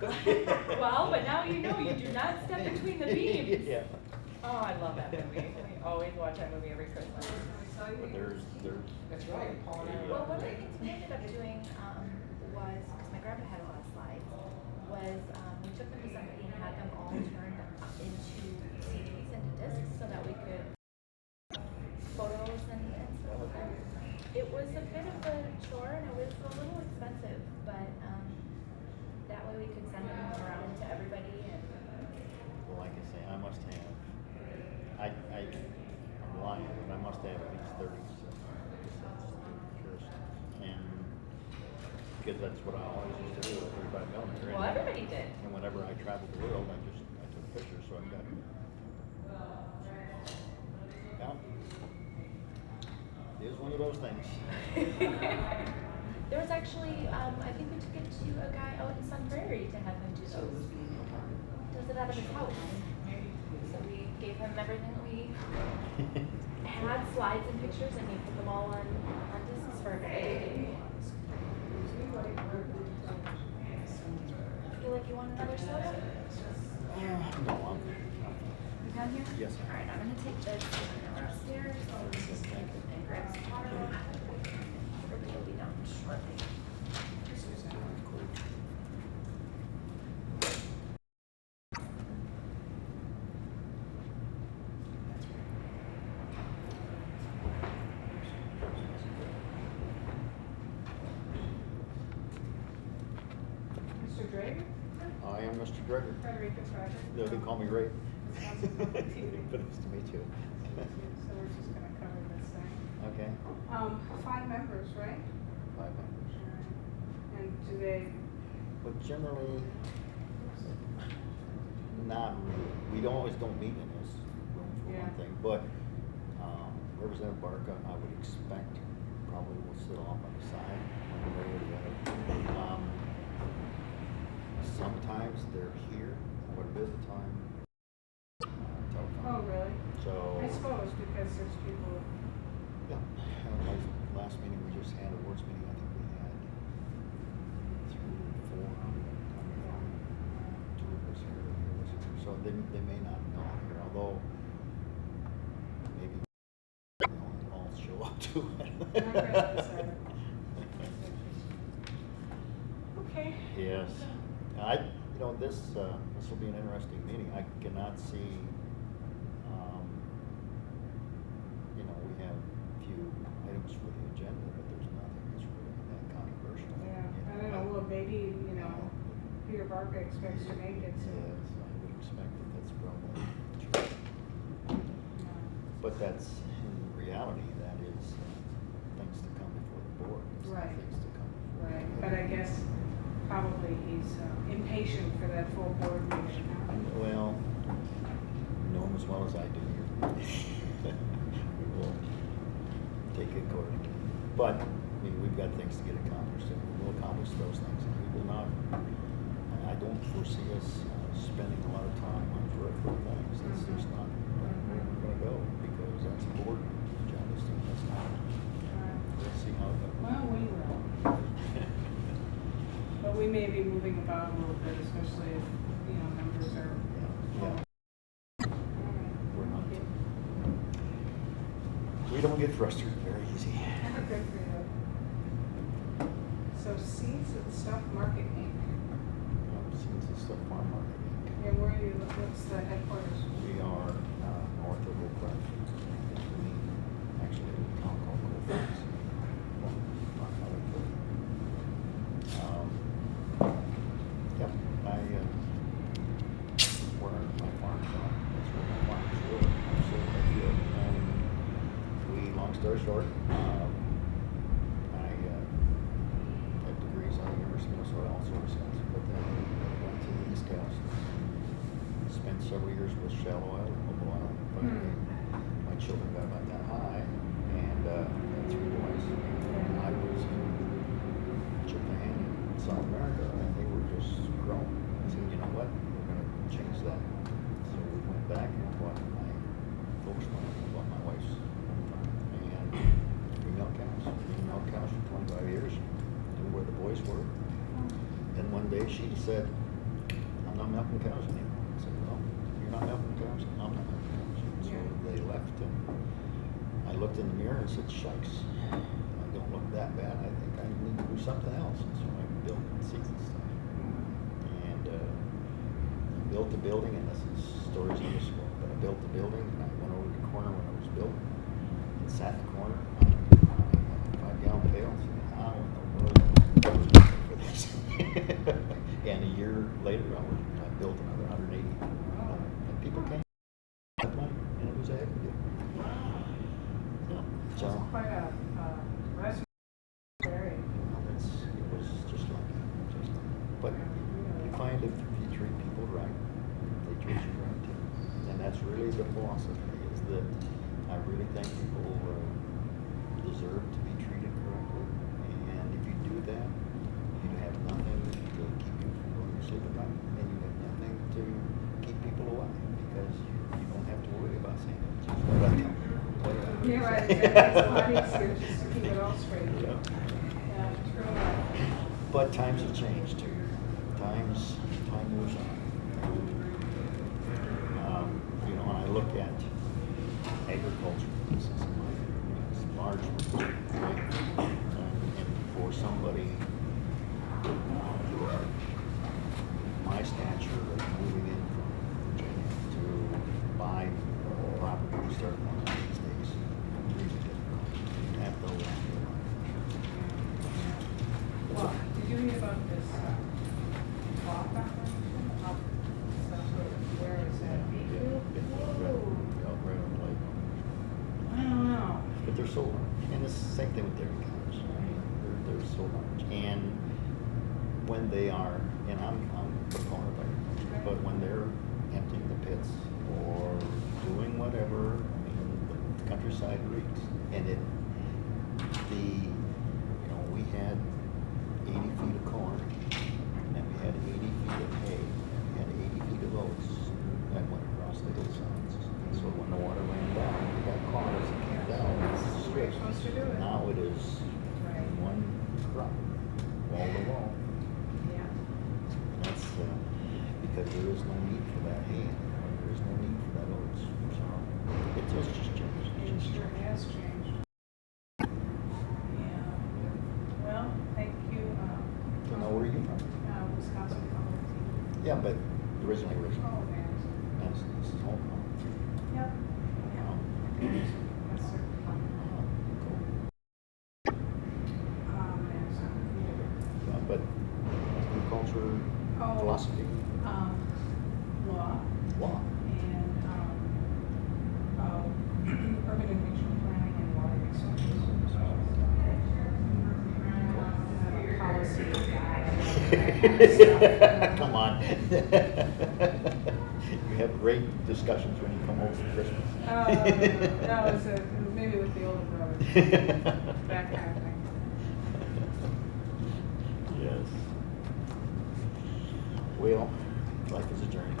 Well, but now you know you do not step between the beams. Yeah. Oh, I love that movie. We always watch that movie every Christmas. But there's. That's right. Well, one of the things we ended up doing, was, because my grandpa had a lot of slides, was, we took them to somebody and had them all turned into CDs, into discs, so that we could photos and stuff. It was a bit of a chore and it was a little expensive, but, that way we could send them around to everybody and. Well, like I say, I must have, I'm lying, but I must have at least 30 cassettes. And, because that's what I always used to do with everybody down there. Well, everybody did. And whenever I traveled the world, I took pictures, so I've got. Yeah. It is one of those things. There was actually, I think we took it to a guy out in Sun Prairie to have him do those. Does it out of his house. So we gave him everything that we had, slides and pictures, and he put them all on discs for everybody. Feel like you want another soda? No, I'm. You done here? Yes. All right, I'm gonna take this upstairs and grab some water. Everybody will be down shortly. Mr. Drager? I am Mr. Greger. Frederica Treasure. No, they call me Ray. Responsible for TV. But nice to meet you. So we're just gonna cover this thing. Okay. 5 members, right? 5 members. And do they, But generally, not really. We always don't meet in this room for Yeah. one thing, but Representative Barca, I would expect, probably will sit off on the side one way or the other. Sometimes they're here, quite a bit of the time, telephone. oh, really? So. I suppose because there's people, Yeah, last meeting we just had, a works meeting, I think we had 3 or 4 on the phone. 2 of us here, 3 of us here. So they may not know here, although maybe they'll all show up to it. okay. Yes. This will be an interesting meeting. I cannot see, we have a few items for the agenda, but there's nothing that's really that controversial. Yeah, I don't know, well, maybe, Peter Barca expects to make it, so. Yes, I would expect that's probably true. But that's, in reality, that is things to come before the board. It's not Right. things to come before. Right, but I guess probably he's impatient for that full board meeting. Well, know him as well as I do. We will take it accordingly. But, we've got things to get accomplished, and we'll accomplish those things. And we will not, I don't foresee us spending a lot of time on peripheral things. That's just not where we're going to go, because that's important. John, that's not. We'll see how it goes. Well, we will. But we may be moving about a little bit, especially if, numbers are. Yeah. We're not. We don't get frustrated very easy. Good for you. So Seeds of Stuff Market Inc. Since it's the farm market. Yeah, where are you, what's the headquarters? We are north of Oak Cliff. Actually, a town called Oak Cliff. Yep, where my farm's at, that's where my farm's were. So I feel, and long story short, I had degrees on the University of Minnesota, all sorts of things, but then went to the East Coast. Spent several years with Shell Oil and Mobil Oil. But my children got about that high, and had 3 boys. And I was in Japan and South America, and they were just growing. I said, you know what, we're going to change that. So we went back and bought my wife's farm. And we milk cows. We milk cows for 25 years, knew where the boys were. And one day she said, milking cows anymore. I said, well, you're not milking cows? I'm not milking cows. So they left, and I looked in the mirror and said, shucks, I don't look that bad. I think I need to do something else. And so I built seats and stuff. And built the building, and this is stories in the school, but I built the building, and I went over to the corner when it was built, and sat in the corner on a 5-gallon pail, and said, how in the world I was looking for this? And a year later, I built another 180. And people came, had money, and it was a heck of a deal. Yeah. So, It's quite a restaurant area. it was just like that. But you find if you treat people right, they treat you right too. And that's really the philosophy, is that I really think people deserve to be treated correctly. And if you do that, you have nothing to keep you from going to sleep at night. And you have nothing to keep people away, because you don't have to worry about saying it. Just what I tell you. Yeah, right, it's a lot easier just to keep it all straight. Yeah. Yeah, true. But times have changed too. Time moves on. You know, when I look at agriculture, this is large, right? And for somebody my stature of moving in from Virginia to buy property to start one of these days, really difficult. You have to allow for it. Well, did you read about this clock operation? Where is that? Right on the lake. I don't know. But they're so large, and it's the same thing with dairy cows. They're so large, and when they are, and I'm a proponent of agriculture, but when they're emptying the pits or doing whatever, I mean, the countryside reeks, and we had 80 feet of corn, and we had 80 feet of hay, and we had 80 feet of oats that went across the hillsides. So when the water ran down, we got caught as it came down. This is the way you're supposed to do it. Now it is Right. one crop, wall to wall. Yeah. And that's because there is no need for that hay anymore. There is no need for that oats. So it's just changed. It sure has changed. Yeah. Well, thank you. So now where are you from? Wisconsin Public TV. Yeah, but originally. Oh, man. This is home. Huh? Yep. Yeah. Wow. Yes, sir. But agriculture, Oh. philosophy, Law law. and urban and regional planning and water resources. Policy. Come on. You have great discussions when you come home for Christmas. No, it's maybe with the older brother. That kind of thing. Yes. Well, life is a journey.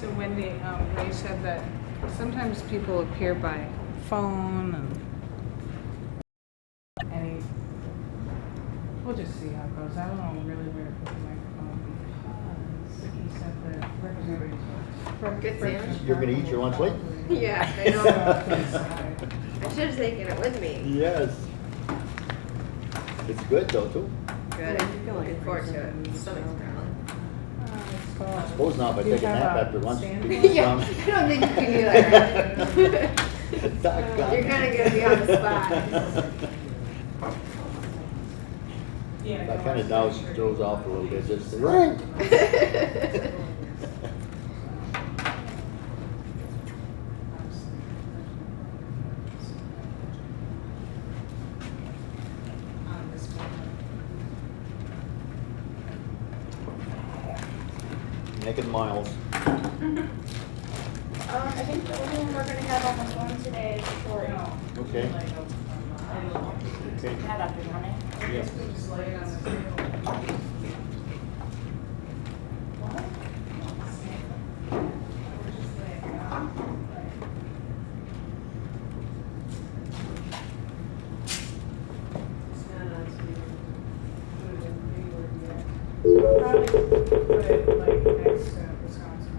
So Wendy, Ray said that sometimes people appear by phone and we'll just see how it goes. I don't know really where to put the microphone because he said that Good sandwich. You're gonna eat your lunch late? Yeah, I know. I should have taken it with me. Yes. It's good though, too. Good. I'm looking forward to it. Stomach's growling. I suppose not, but take a nap after lunch. Yeah, I don't think you can do that. Doggone. You're kind of gonna be on the spot. I kind of dozed off a little bit, just right. Making miles. I think the only one we're gonna have on the phone today is Tori. Okay. Okay. Head up and running. Yeah. put it like next to Wisconsin.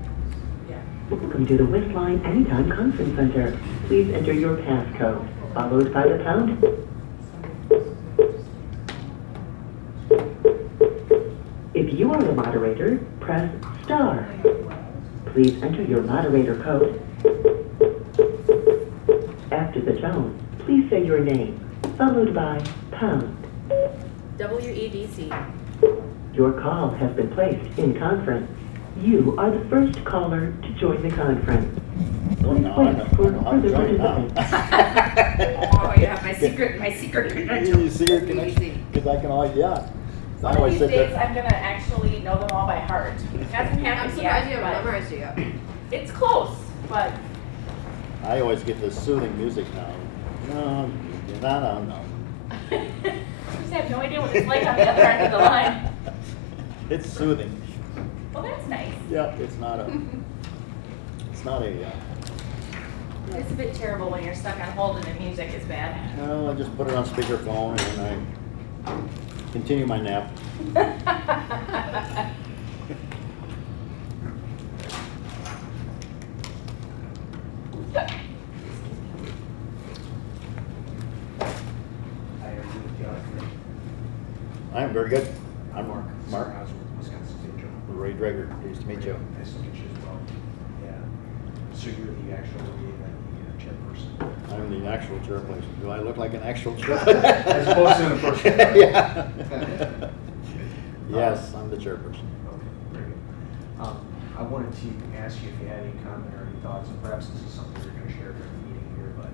Welcome to the Westline Anytime Conference Center. Please enter your passcode, followed by the pound. If you are the moderator, press star. Please enter your moderator code. After the tone, please say your name, followed by pound. WEDC. Your call has been placed in conference. You are the first caller to join the conference. Oh, Please no, I wait know for how to further join now. participants. Oh, you have my secret credential. You see your connection? Because I can always, yeah. I One of always these sit days, there. I'm gonna actually know them all by heart. It hasn't I'm happened surprised yet, you haven't but memorized it yet. it's close, but I always get this soothing music now. No, no. I just have no idea what it's like on the other end of the line. It's soothing. Well, that's nice. Yeah, it's not a, It's a bit terrible when you're stuck on hold and the music is bad. well, I just put it on speakerphone and then I continue my nap. I am very good. I'm Mark. Mark. Wisconsin State Journal. Ray Drager. Pleased to meet you. Nice to meet you as well. Yeah. So you're the actual chairperson. I'm the actual chairperson. Do I look like an actual chair? As opposed to an impersonal. Yeah. Yes, I'm the chairperson. Okay, very good. I wanted to ask you if you had any comment or any thoughts, and perhaps this is something you're going to share during the meeting here, but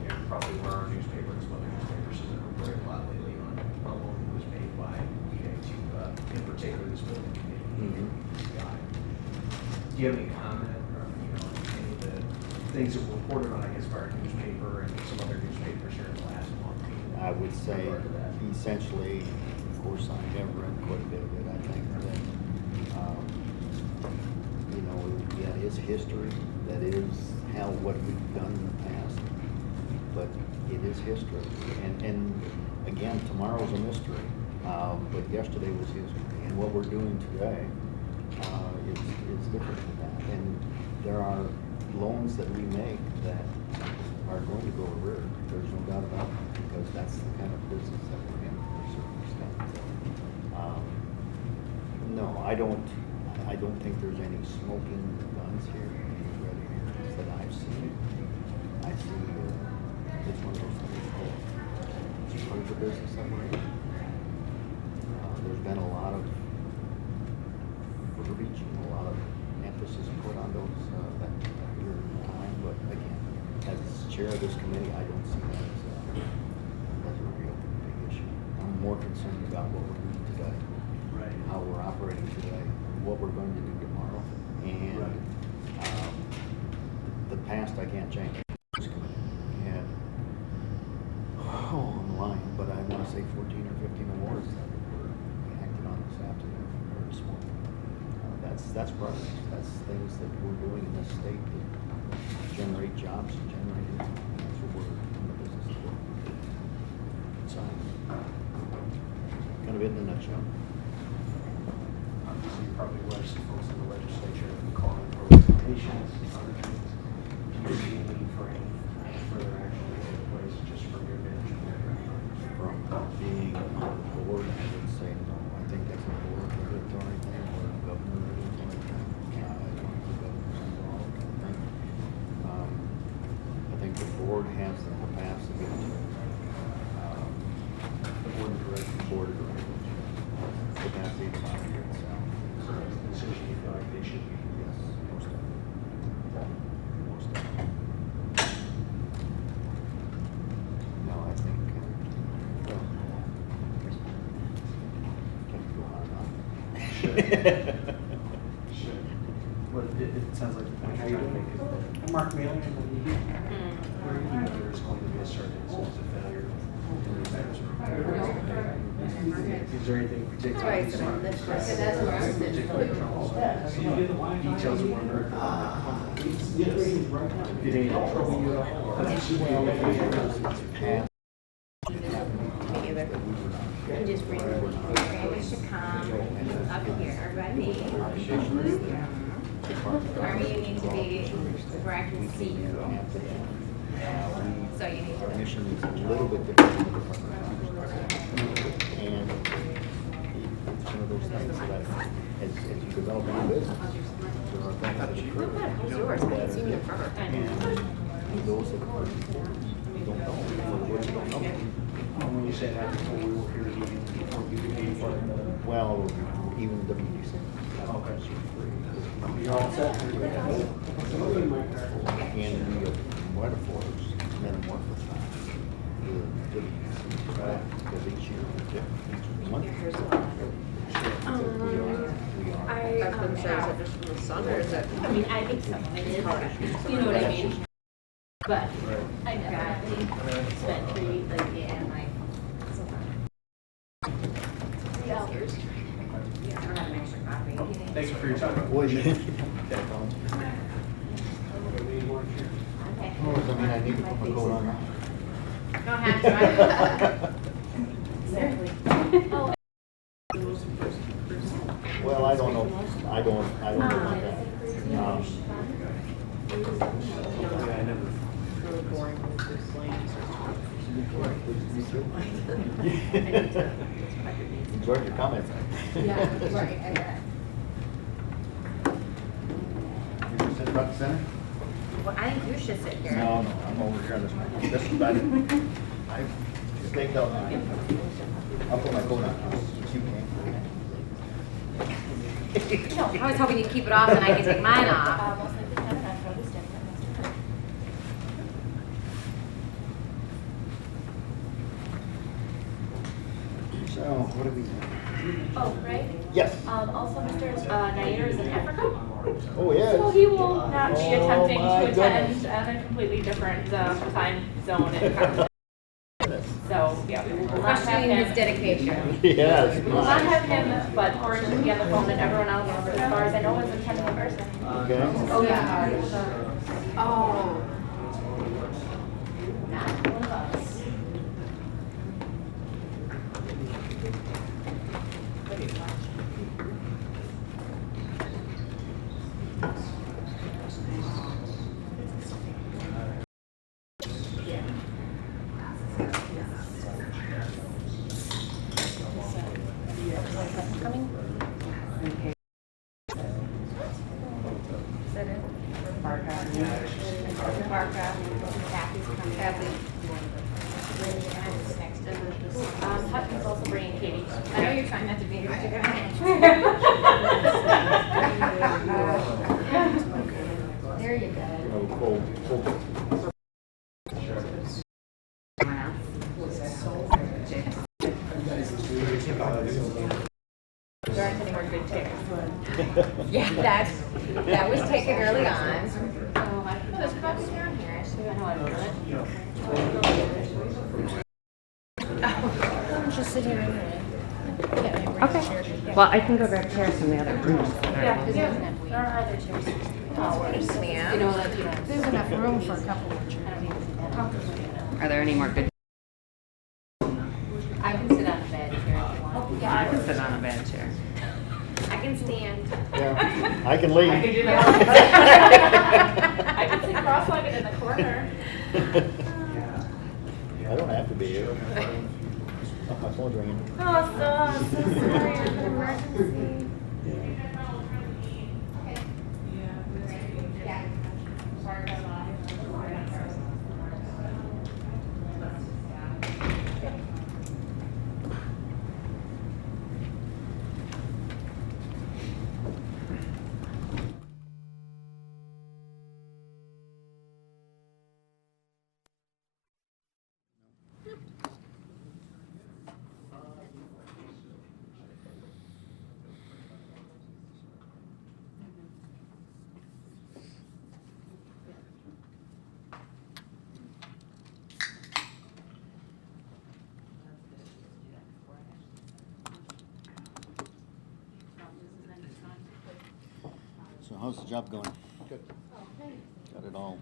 you probably read our newspaper and some other newspapers have been reporting a lot lately on a loan that was made by WEDC to, in particular, this building committee. Mhm. Do you have any comment or any of the things that were reported on, I guess, by our newspaper and some other newspapers here in the last month? I would say in regard to that? essentially, of course, I have read quite a bit of it. I think that, that is history. That is what we've done in the past. But it is history. And again, tomorrow's a mystery. But yesterday was history. And what we're doing today is different than that. And there are loans that we make that are going to go arrear. There's no doubt about it, because that's the kind of business that we're in to a certain extent. No, I don't think there's any smoking guns here, any red herrings that I've seen. I see it's one of those things that it's part of the business that we're in. There's been a lot of verbiage and a lot of emphasis put on those that period of time, but again, as chair of this committee, I don't see that as a real big issue. I'm more concerned about what we're doing today, Right. how we're operating today, what we're going to do tomorrow, and Right. the past I can't change. And I'm lying, but I want to say 14 or 15 awards that were acted on this afternoon or this morning. That's progress. That's things that we're doing in this state that generate jobs and generate income. That's what we're in the business of doing. So, kind of it in a nutshell. Obviously, you probably aware some folks in the legislature have been calling for resignations and other things. Do you see a need for any further action to take place just from your management background? From being on the board, I would say no. I think that's a board regulatory thing or a governor regulatory thing. I don't think the governor's involved. I think the board has the capacity to, The board of directors. board of directors, capacity to monitor itself. So that's the decision you feel like they should be. Yes, most definitely. Most definitely. No, I think, well, can't go on and on. Sure. Well, it sounds like the point you're trying to make is that Mark Mailing, where there's going to be a certain instance of failure in the matters. Is there anything particular? That's right, so that's right. So that's where I'm sitting. Details of one or did any trouble you at all? Well, it was past. Me either. That we were not You just bring your grandkids to come up here by me. Or you need to be where I can see you. So you need Our to. mission is a little bit different from the department. And it's one of those things that as you develop a new business, there are things that occur. How's yours? I haven't seen you forever. And those that you don't know, what you don't know. When you say that, before we were here, before you became part of the. Well, even WEDC. Okay. You're all set? And the metaphors, metamorphosize the WEDC, right? Because each year is different. Each month is different. We are. Husband says it just from the sun, or is it? I mean, I think some of it is, you know what I mean? But I definitely spent 3 weeks, like, yeah, and like, so fun. I don't have an extra copy. Thank you for your time. Boy, you. Okay. Oh, does that mean I need to put my coat on now? Don't have to. Seriously. Oh. Well, I don't know, I don't know about that. Enjoyed your comments. Yeah, right, You just sit front and center? Well, I think you should sit here. No, I'm over here on this one. This is bad. I staked out. I'll put my coat on. You can. I was hoping you'd keep it off and I could take mine off. Most likely have it on for this different. So, what do we have? Oh, right? Yes. Also, Mr. Nair is in Africa. Oh, yes. So he will not be Oh, attempting my to attend goodness. at a completely different time zone and continent. So, yeah, we will not have Questioning his him. dedication. Yes. We will not have him, but Orange will be on the phone and everyone else, as far as I know, is attending in person. Okay. Oh, yeah. Oh. Not one of us. Coming? Okay. Is that it? Barca. Barca. Kathy's coming. Kathy. Hutton's also bringing Katie. I know you're trying not to be here, but you're gonna. There you go. Cold. There aren't any more good tips. Yeah, that was taken early on. Oh, there's coffee down here. I should know I've done it. Just sit here anyway. Okay. Well, I can go grab chairs from the other room. Yeah, there are other chairs. Thanks, ma'am. You know that you don't. There's enough room for a couple of chairs. Are there any more good? I can sit on a bed here if you want. Yeah, I can sit on a bed chair. I can stand. Yeah, I can leave. I can do that. I can sit cross-legged in the corner. I don't have to be here. Oh, my phone's ringing. Oh, so sorry. An emergency. So how's the job going? Good. Got it all.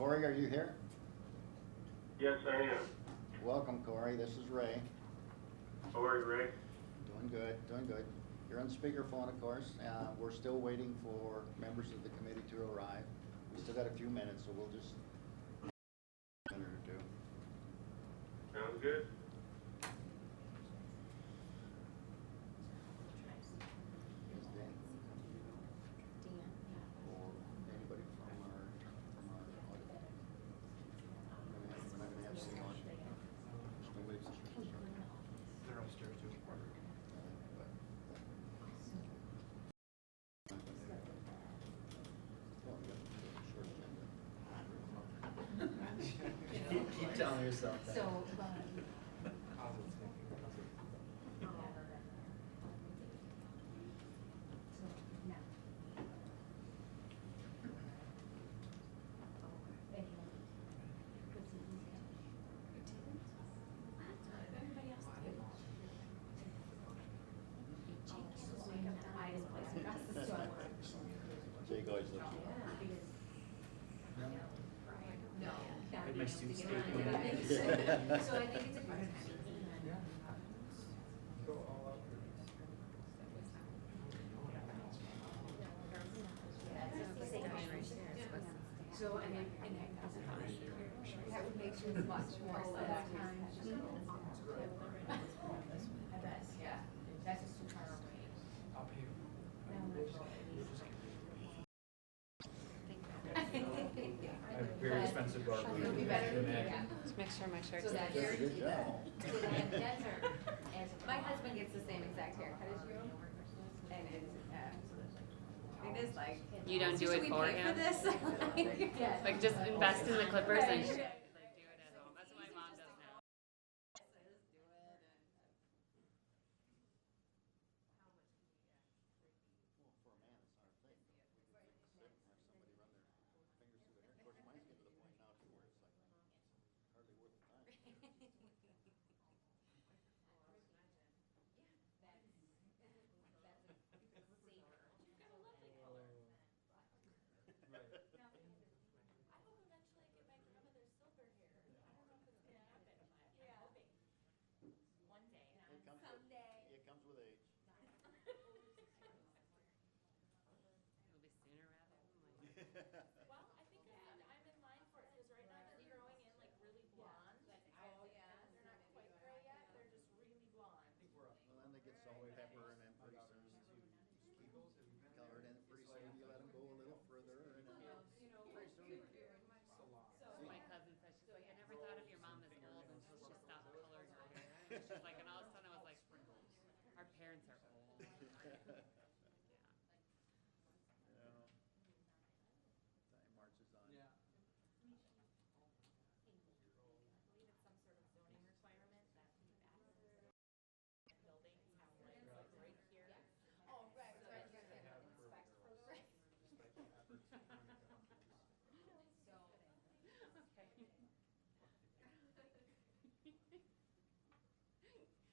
Corey, are you here? Yes, I am. Welcome, Corey. This is Ray. How are you, Ray? Doing good, doing good. You're on speakerphone, of course. We're still waiting for members of the committee to arrive. We still got a few minutes, so we'll just a minute or two. Sounds good. Is Dan? Or anybody from our audit? We're not gonna have Sam on. Nobody's They're upstairs too. Keep telling yourself that. So, Jake always looks. no. Had my suit So I statement. think it's a good time. So, and then, that would make you much more sense. I bet, yeah, that's just too far away. I'll pay you. I have very expensive garbage. It'll be better, yeah. Let's make sure my shirt's So that Good guaranteed job. that. So that that's our, as. My husband gets the same exact haircut as you, and it's, it is like. You don't do should it we for pay him? for this? Yeah. Like just invest in the clippers and Right. shit. Like do it at home. That's what my mom does now. Well, for a man, it's not a thing. We can sit and have somebody run their fingers through their hair. Of course, mine's getting to the point now too where it's like hardly worth the time. Right. I hope eventually I get my grandmother's silver hair. I don't know if it's gonna happen, but I'm hoping. One day. It comes Someday. It comes with age. It'll be sooner rather than later. Well, I think I'm in line for it, because right now they're growing in like really blonde. Oh, yeah. They're not quite gray yet, they're just really blonde. I think we're up. Well, then they get salt and pepper, and then pretty soon just keep colored, and pretty soon you let them go a little further, and then pretty soon. My cousin said, she's like, I never thought of your mom as old until she stopped coloring her hair. And she's like, and all of a sudden I was like, our parents are old. Yeah. Yeah. Time marches on. Yeah. I believe it's some sort of zoning requirement that buildings have lights like right here. Oh, right, so I can Inspect for the right. So. Okay.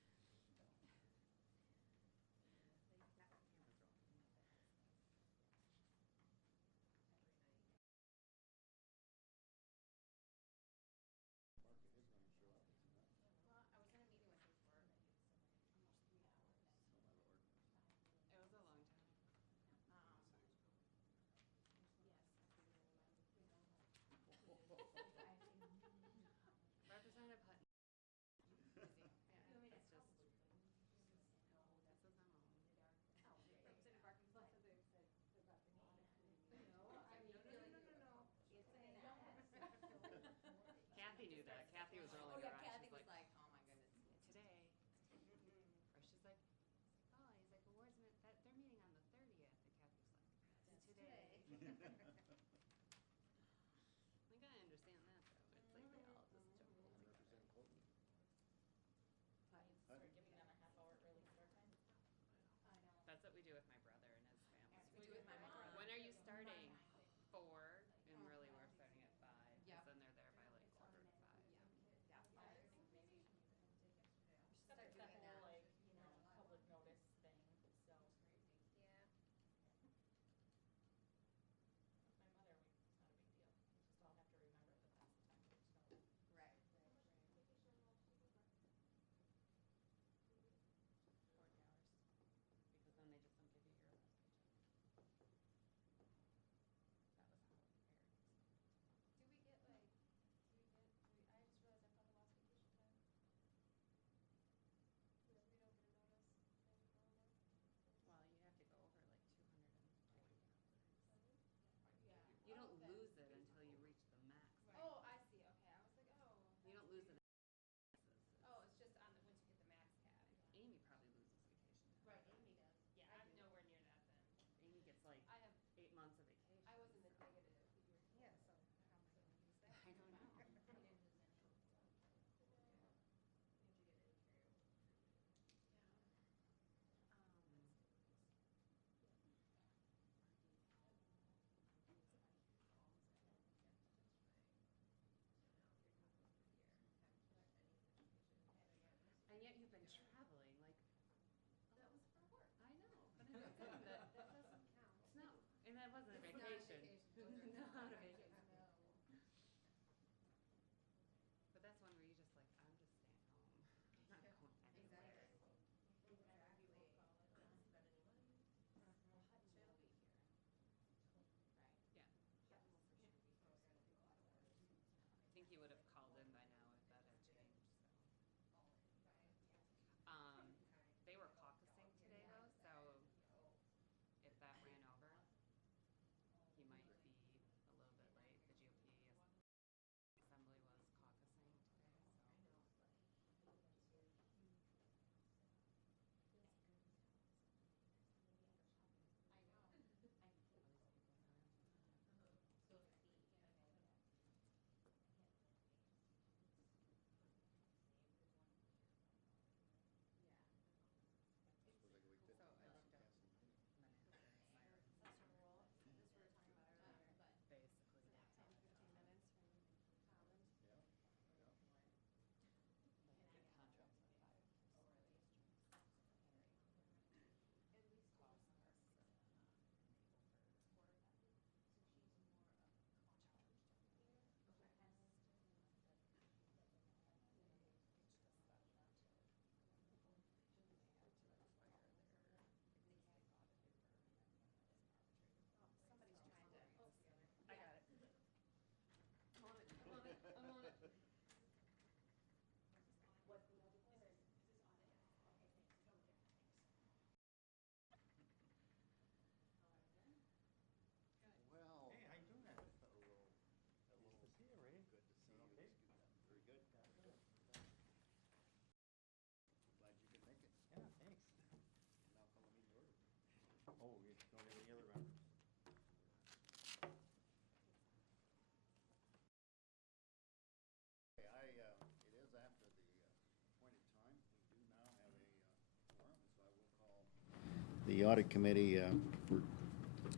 the audit committee for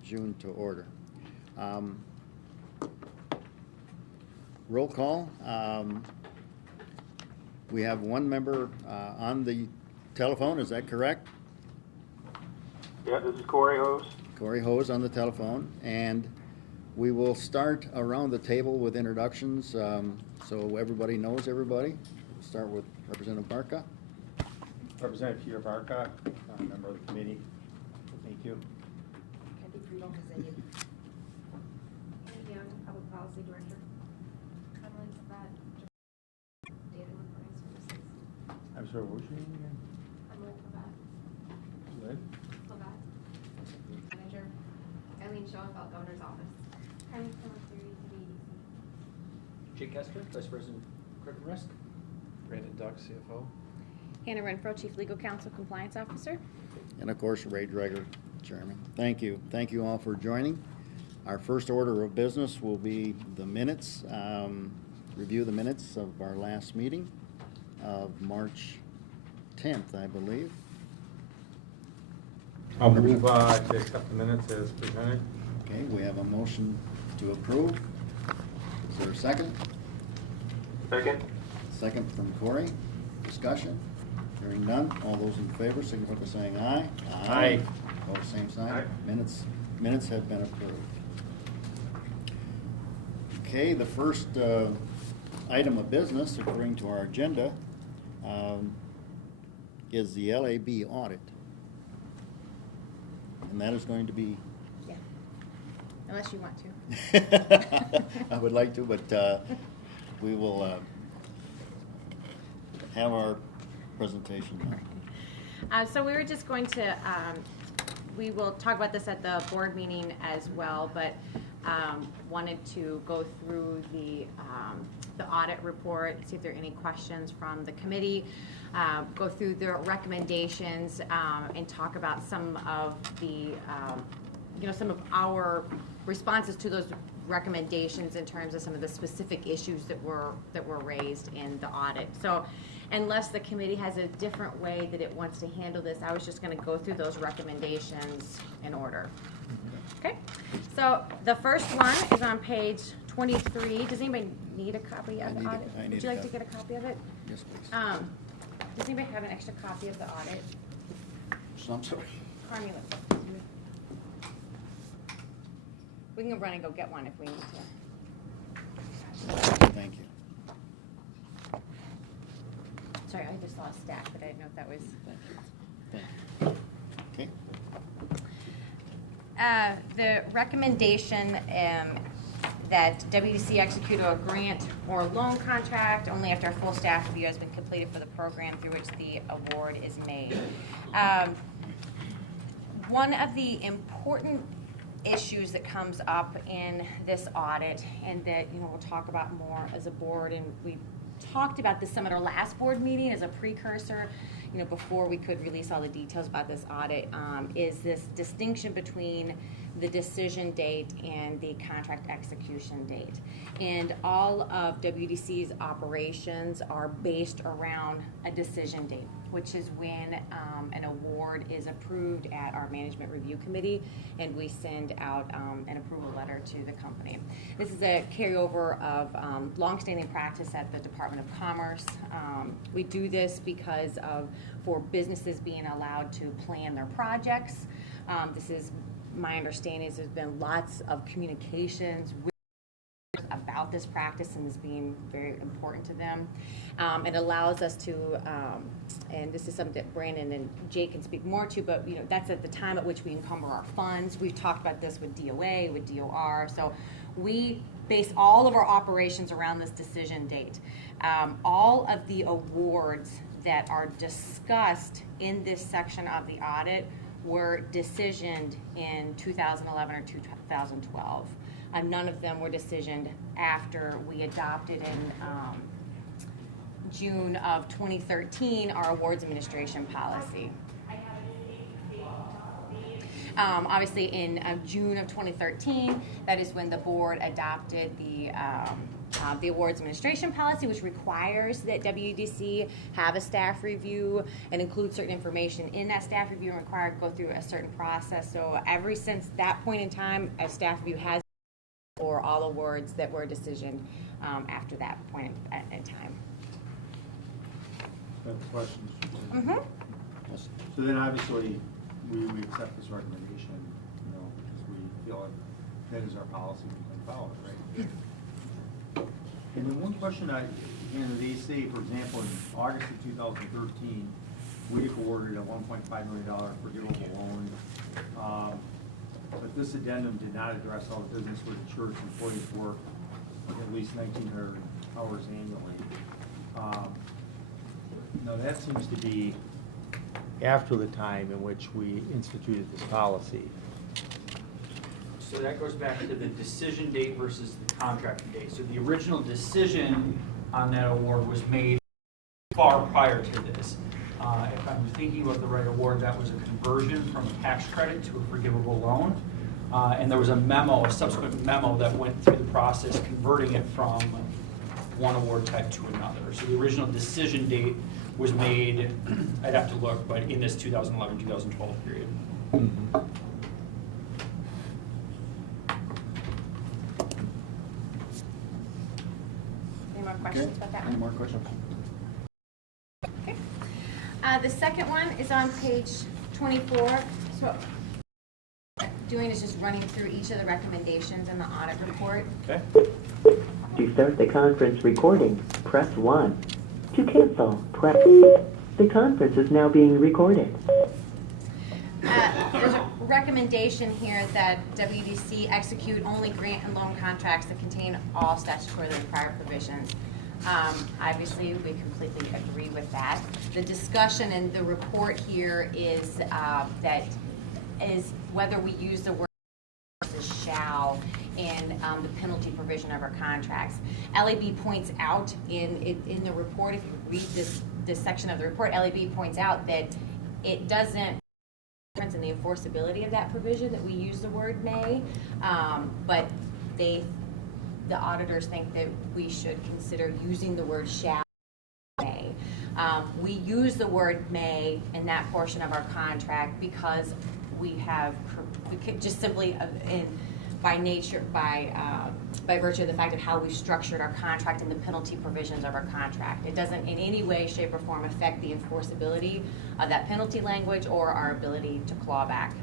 June to order. Roll call. We have one member on the telephone, is that correct? Yeah, this is Corey Hose. Corey Hose on the telephone, and we will start around the table with introductions so everybody knows everybody. We'll start with Representative Barca. Representative Peter Barca, member of the committee. Thank you. Andy Young, Public Policy Director. Emily Sabat, Data and Reporting Services. I'm sorry, what was your name again? Emily Sabat. Lynn? Sabat. Manager. Eileen Schoenfeld, Governor's Office. Carmen Cemetery, WEDC. Jake Kester, Vice President, Credit Risk. Brandon Duck, CFO. Hannah Renfro, Chief Legal Counsel Compliance Officer. And of course, Ray Dreger, Chairman. Thank you. Thank you all for joining. Our first order of business will be the minutes. Review the minutes of our last meeting of March 10th, I believe. I'll move to accept the minutes as presented. Okay, we have a motion to approve. Is there a second? Second. Second from Corey. Discussion? Hearing none. All those in favor signify by saying aye. Aye. Both same sign. Aye. Minutes have been approved. Okay, the first item of business, according to our agenda, is the LAB audit. And that is going to be... Yeah. Unless you want to. I would like to, but we will have our presentation now. So we were just going to, we will talk about this at the board meeting as well, but wanted to go through the audit report, see if there are any questions from the committee, go through the recommendations, and talk about some of the, some of our responses to those recommendations in terms of some of the specific issues that were raised in the audit. So unless the committee has a different way that it wants to handle this, I was just going to go through those recommendations in order. Okay, so the first one is on page 23. Does anybody need a copy of the audit? Would you like to get a copy of it? Yes, please. Does anybody have an extra copy of the audit? So I'm sorry. Carmi, we can run and go get one if we need to. Thank you. Sorry, I just saw a stack, but I didn't know if that was. Thank you. Okay. The recommendation that WEDC execute a grant or loan contract only after a full staff review has been completed for the program through which the award is made. One of the important issues that comes up in this audit, and that we'll talk about more as a board, and we talked about this some at our last board meeting as a precursor, before we could release all the details about this audit, is this distinction between the decision date and the contract execution date. And all of WEDC's operations are based around a decision date, which is when an award is approved at our management review committee, and we send out an approval letter to the company. This is a carryover of longstanding practice at the Department of Commerce. We do this because for businesses being allowed to plan their projects. This is my understanding is there's been lots of communications about this practice and is being very important to them. It allows us to, and this is something that Brandon and Jake can speak more to, but that's at the time at which we encumber our funds. We've talked about this with DOA, with DOR, so we base all of our operations around this decision date. All of the awards that are discussed in this section of the audit were decisioned in 2011 or 2012. None of them were decisioned after we adopted in June of 2013 our awards administration policy. Obviously, in June of 2013, that is when the board adopted the awards administration policy, which requires that WEDC have a staff review and include certain information in that staff review and required to go through a certain process. So ever since that point in time, a staff review has or all awards that were decisioned after that point in time. Have questions? Mm-hmm. So then obviously, we accept this recommendation, you know, because we feel like that is our policy, we can follow it, right? And then one question they say, for example, in August of 2013, WEDC awarded a $1.5 million forgivable loan. But this addendum did not address all the business where the church employees work at least 1,900 hours annually. Now that seems to be after the time in which we instituted this policy. So that goes back to the decision date versus the contracting date. So the original decision on that award was made far prior to this. If I'm thinking about the right award, that was a conversion from a tax credit to a forgivable loan. And there was a memo, a subsequent memo that went through the process converting it from one award type to another. So the original decision date was made, I'd have to look, but in this 2011-2012 period. Mm-hmm. Any more questions about that Any one? more questions? Okay. The second one is on page 24. So what I'm doing is just running through each of the recommendations in the audit report. Okay. To start the conference recording, press 1. To cancel, press... The conference is now being recorded. There's a recommendation here that WEDC execute only grant and loan contracts that contain all statutorily required provisions. Obviously, we completely agree with that. The discussion in the report here is whether we use the word versus shall in the penalty provision of our contracts. LAB points out in the report, if you read this section of the report, LAB points out that it doesn't difference in the enforceability of that provision that we use the word may, but the auditors think that we should consider using the word shall may. We use the word may in that portion of our contract because we could just simply by virtue of the fact of how we structured our contract and the penalty provisions of our contract. It doesn't in any way, shape, or form affect the enforceability of that penalty language or our ability to claw back.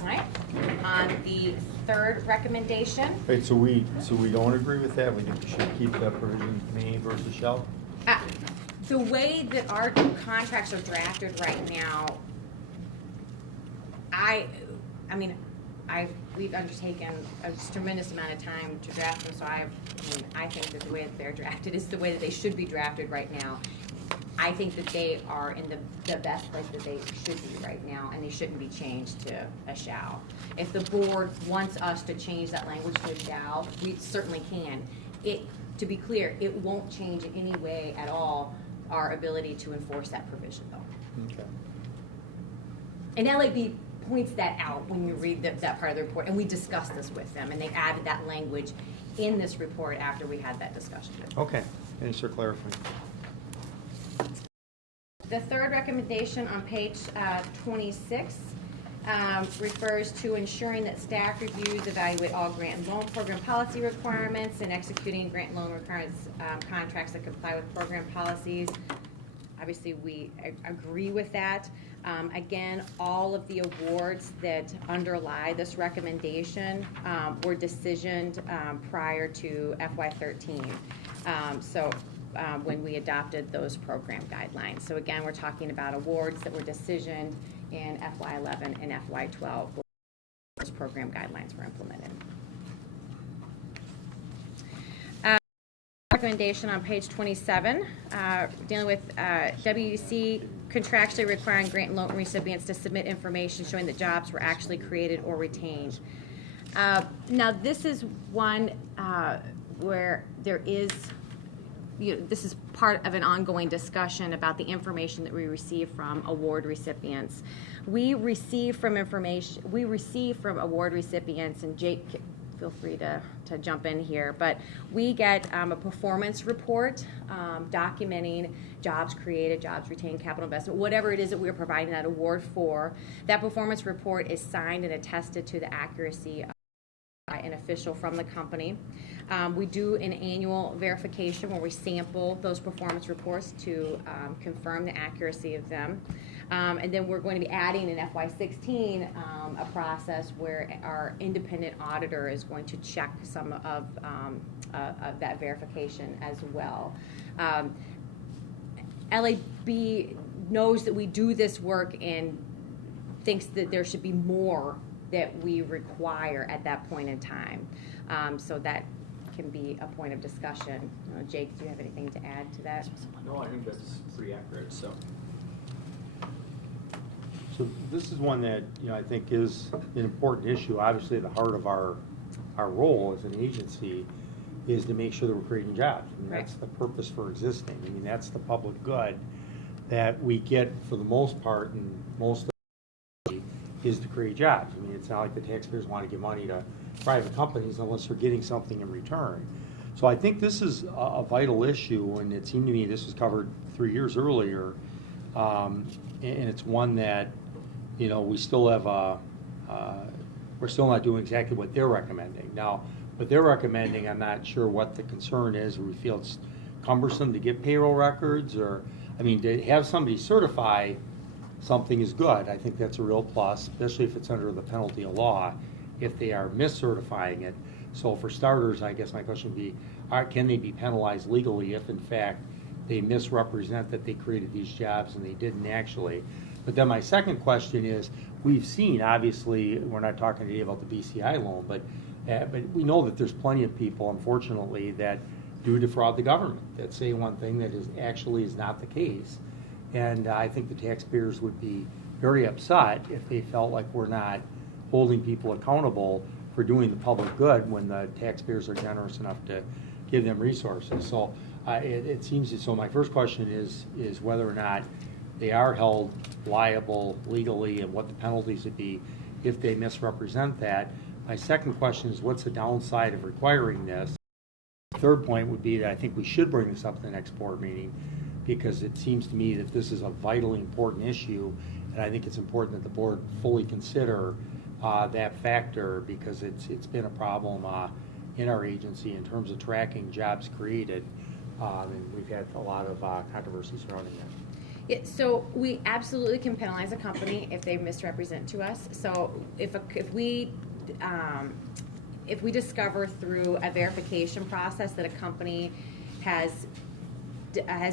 All right. On the third recommendation. Wait, so we don't agree with that? We think we should keep that provision may versus shall? The way that our contracts are drafted right now, we've undertaken a tremendous amount of time to draft them, so I think that the way that they're drafted is the way that they should be drafted right now. I think that they are in the best place that they should be right now, and they shouldn't be changed to a shall. If the board wants us to change that language to a shall, we certainly can. To be clear, it won't change in any way at all our ability to enforce that provision, though. Okay. And LAB points that out when you read that part of the report, and we discussed this with them, and they added that language in this report after we had that discussion. Okay, thanks for clarifying. The third recommendation on page 26 refers to ensuring that staff reviews evaluate all grant and loan program policy requirements and executing grant and loan requirements contracts that comply with program policies. Obviously, we agree with that. Again, all of the awards that underlie this recommendation were decisioned prior to FY13. When we adopted those program guidelines. So again, we're talking about awards that were decisioned in FY11 and FY12 where those program guidelines were implemented. Recommendation on page 27, dealing with WEDC contractually requiring grant and loan recipients to submit information showing that jobs were actually created or retained. Now, this is one where there is this is part of an ongoing discussion about the information that we receive from award recipients. We receive from award recipients, and Jake, feel free to jump in here, but we get a performance report documenting jobs created, jobs retained, capital investment, whatever it is that we're providing that award for. That performance report is signed and attested to the accuracy by an official from the company. We do an annual verification where we sample those performance reports to confirm the accuracy of them. And then we're going to be adding in FY16 a process where our independent auditor is going to check some of that verification as well. LAB knows that we do this work and thinks that there should be more that we require at that point in time. So that can be a point of discussion. Jake, do you have anything to add to that? No, I think that's pretty accurate, so. So this is one that, I think is an important issue. Obviously, the heart of our role as an agency is to make sure that we're creating jobs. I mean, that's the purpose for existing. I mean, that's the public good that we get for the most part, and most of it is to create jobs. I mean, it's not like the taxpayers want to give money to private companies unless they're getting something in return. So I think this is a vital issue, and it seemed to me this was covered 3 years earlier, and it's one that, we still have we're still not doing exactly what they're recommending. Now, what they're recommending, I'm not sure what the concern is, or we feel it's cumbersome to get payroll records, or, to have somebody certify something is good. I think that's a real plus, especially if it's under the penalty of law, if they are miscertifying it. So for starters, I guess my question would be, can they be penalized legally if in fact they misrepresent that they created these jobs and they didn't actually? But then my second question is, we've seen, obviously, we're not talking today about the BCI loan, but we know that there's plenty of people, unfortunately, that do defraud the government, that say one thing that is not the case. And I think the taxpayers would be very upset if they felt like we're not holding people accountable for doing the public good when the taxpayers are generous enough to give them resources. So it seems, so my first question is whether or not they are held liable legally and what the penalties would be if they misrepresent that. My second question is, what's the downside of requiring this? The third point would be that I think we should bring this up at the next board meeting, because it seems to me that this is a vitally important issue, and I think it's important that the board fully consider that factor, because it's been a problem in our agency in terms of tracking jobs created, and we've had a lot of controversy surrounding that. Yeah, so we absolutely can penalize a company if they misrepresent to us. So if we discover through a verification process that a company has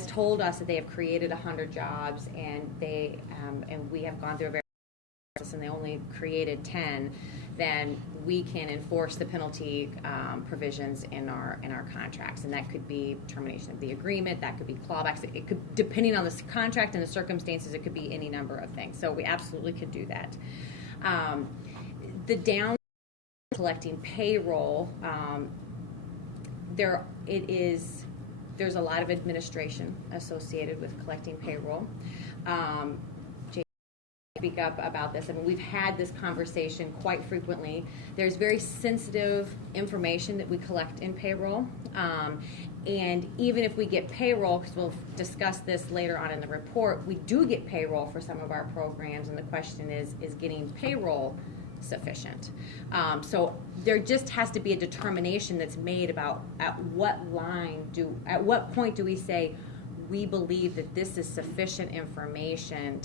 told us that they have created 100 jobs and and we have gone through a verification process and they only created 10, then we can enforce the penalty provisions in our contracts, and that could be termination of the agreement, that could be clawbacks. It could, depending on the contract and the circumstances, it could be any number of things. So we absolutely could do that. The down collecting payroll, there's a lot of administration associated with collecting payroll. Speak up about this. I mean, we've had this conversation quite frequently. There's very sensitive information that we collect in payroll, and even if we get payroll, because we'll discuss this later on in the report, we do get payroll for some of our programs, and the question is getting payroll sufficient? So there just has to be a determination that's made about at what point do we say we believe that this is sufficient information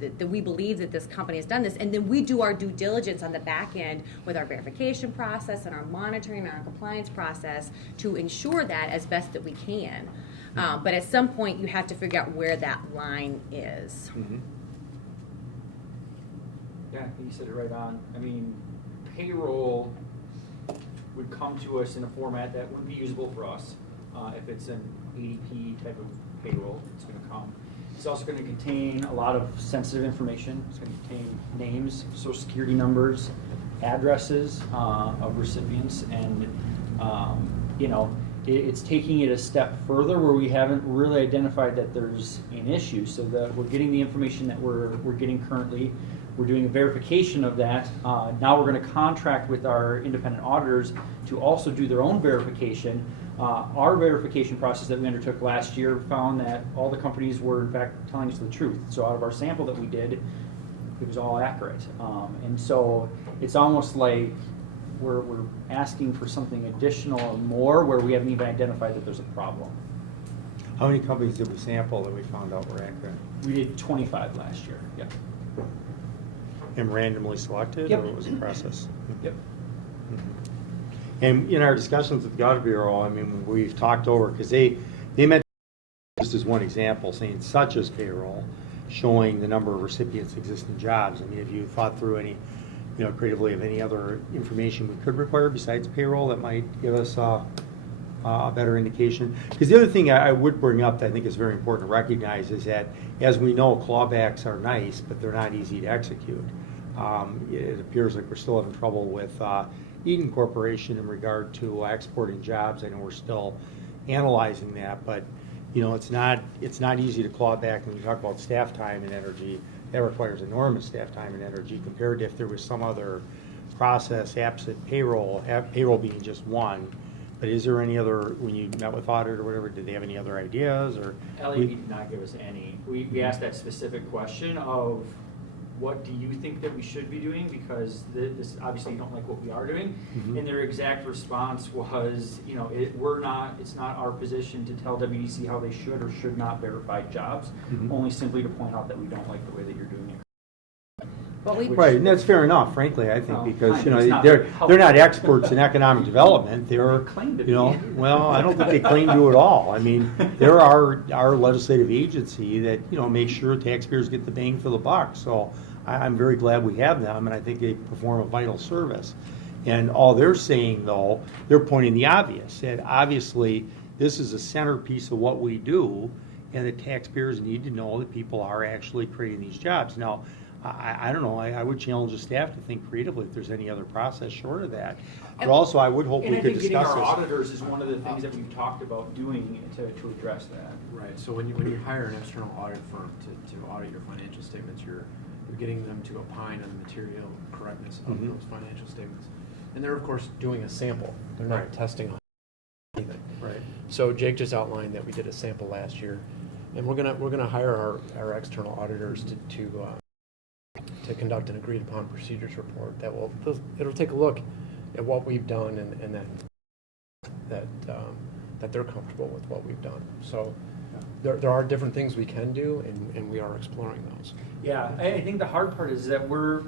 that we believe that this company has done this, and then we do our due diligence on the back end with our verification process and our monitoring and our compliance process to ensure that as best that we can. But at some point, you have to figure out where that line is. Mm-hmm. Yeah, you said it right on. I mean, payroll would come to us in a format that wouldn't be usable for us. If it's an ADP type of payroll, it's going to come. It's also going to contain a lot of sensitive information. It's going to contain names, social security numbers, addresses of recipients, and it's taking it a step further where we haven't really identified that there's an issue, so that we're getting the information that we're getting currently. We're doing a verification of that. Now we're going to contract with our independent auditors to also do their own verification. Our verification process that we undertook last year found that all the companies were in fact telling us the truth. So out of our sample that we did, it was all accurate. And so it's almost like we're asking for something additional or more where we haven't even identified that there's a problem. How many companies did we sample that we found out were accurate? We did 25 last year, yeah. And randomly selected, Yep. or what was the process? Yep. And in our discussions with the Audit Bureau, I mean, we've talked over, because they meant, just as one example, saying such as payroll, showing the number of recipients' existing jobs. I mean, have you thought through any, creatively of any other information we could require besides payroll that might give us a better indication? Because the other thing I would bring up that I think is very important to recognize is that, as we know, clawbacks are nice, but they're not easy to execute. It appears like we're still having trouble with Eaton Corporation in regard to exporting jobs. I know we're still analyzing that, but it's not easy to claw back. When you talk about staff time and energy, that requires enormous staff time and energy compared to if there was some other process absent payroll being just one. But is there any other, when you met with audit or whatever, did they have any other ideas? Or LEB did not give us any. We asked that specific question of, what do you think that we should be doing? Because this obviously you don't like what we are doing. Mhm. And their exact response was, it's not our position to tell WEDC how they should or should not verify jobs, Mhm. only simply to point out that we don't like the way that you're doing it. But we, Right, and that's fair enough, frankly, I think, Well, because, kind of. It's not they're very helpful. not experts in economic development. They're, They claim to be. well, I don't think they claim to at all. I mean, they're our legislative agency that, makes sure taxpayers get the bang for the buck. So I'm very glad we have them, and I think they perform a vital service. And all they're saying, though, they're pointing the obvious, that obviously this is a centerpiece of what we do, and the taxpayers need to know that people are actually creating these jobs. Now, I don't know, I would challenge the staff to think creatively if there's any other process short of that. But also, I would hope And we I could think getting discuss our this. auditors is one of the things that we've talked about doing to address that. Right, so when you hire an external audit firm to audit your financial statements, you're getting them to opine on the material correctness of Mhm. those financial statements. And they're, of course, doing a sample. They're not Right. testing on anything. Right. So Jake just outlined that we did a sample last year, and we're gonna hire our external auditors to conduct an agreed upon procedures report it'll take a look at what we've done and that they're comfortable with what we've done. So there are different things we can do, and we are exploring those. Yeah, I think the hard part is that we're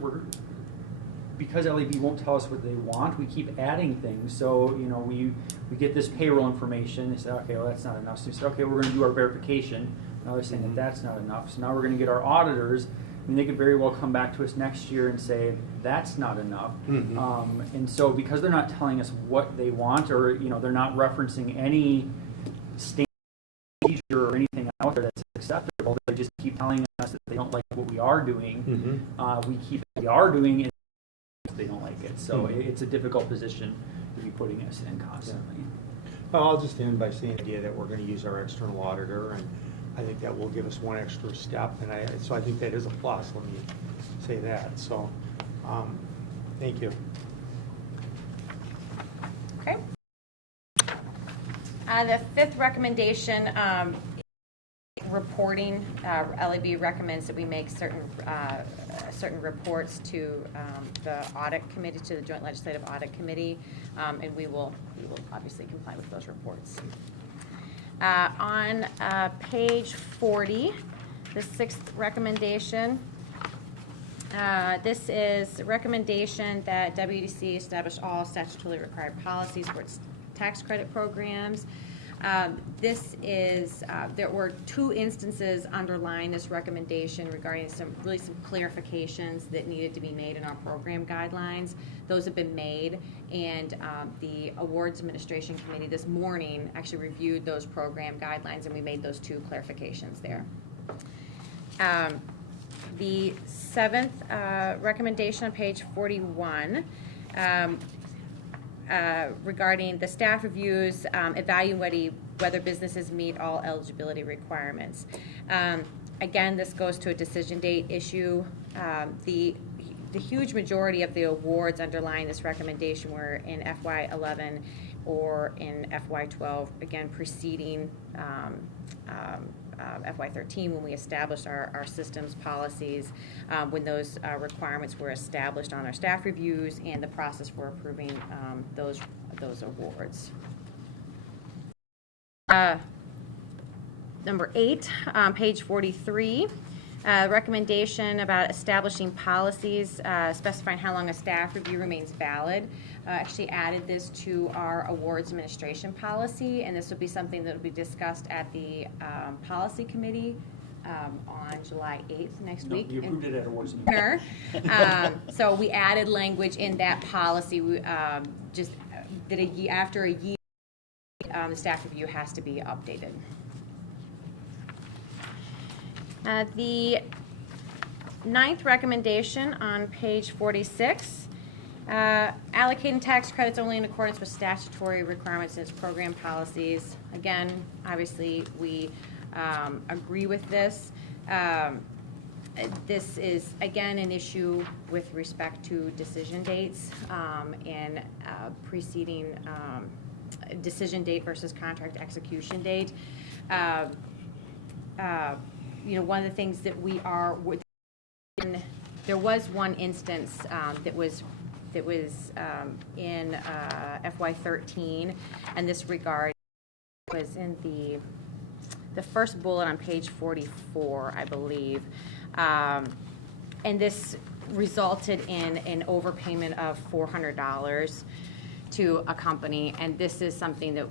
because LEB won't tell us what they want, we keep adding things. So, we get this payroll information. They say, okay, well, that's not enough. So we say, okay, we're going to do our verification. Now they're saying that that's not enough. So now we're going to get our auditors. I mean, they could very well come back to us next year and say, that's not enough. Mhm. And so because they're not telling us what they want, or, they're not referencing any standard procedure or anything out there that's acceptable, they just keep telling us that they don't like what we are doing. Mhm. We keep what we are doing, and they don't like it. So Mhm. it's a difficult position to be putting us in constantly. Well, I'll just end by saying the idea that we're going to use our external auditor, and I think that will give us one extra step, and so I think that is a plus, let me say that. So, thank you. okay. The fifth recommendation, reporting. LEB recommends that we make certain reports to the audit committee, to the Joint Legislative Audit Committee, and we will obviously comply with those reports. On page 40, the sixth recommendation. This is a recommendation that WEDC establish all statutorily required policies for its tax credit programs. This is, there were two instances underlying this recommendation regarding some clarifications that needed to be made in our program guidelines. Those have been made, and the Awards Administration Committee this morning actually reviewed those program guidelines, and we made those two clarifications there. The seventh recommendation on page 41, regarding the staff reviews, evaluating whether businesses meet all eligibility requirements. Again, this goes to a decision date issue. The huge majority of the awards underlying this recommendation were in FY11 or in FY12, again preceding FY13 when we established our systems policies, when those requirements were established on our staff reviews and the process for approving those awards. Number 8, page 43. Recommendation about establishing policies specifying how long a staff review remains valid. Actually added this to our awards administration policy, and this will be something that will be discussed at the policy committee on July 8th next week. You approved it at awards. So we added language in that policy, just that after a year, the staff review has to be updated. The 9th recommendation on page 46, allocating tax credits only in accordance with statutory requirements and its program policies. Again, obviously, we agree with this. This is, again, an issue with respect to decision dates and preceding decision date versus contract execution date. One of the things that there was one instance that was in FY13, and this regard was in the first bullet on page 44, I believe, and this resulted in an overpayment of $400 to a company, and this is something that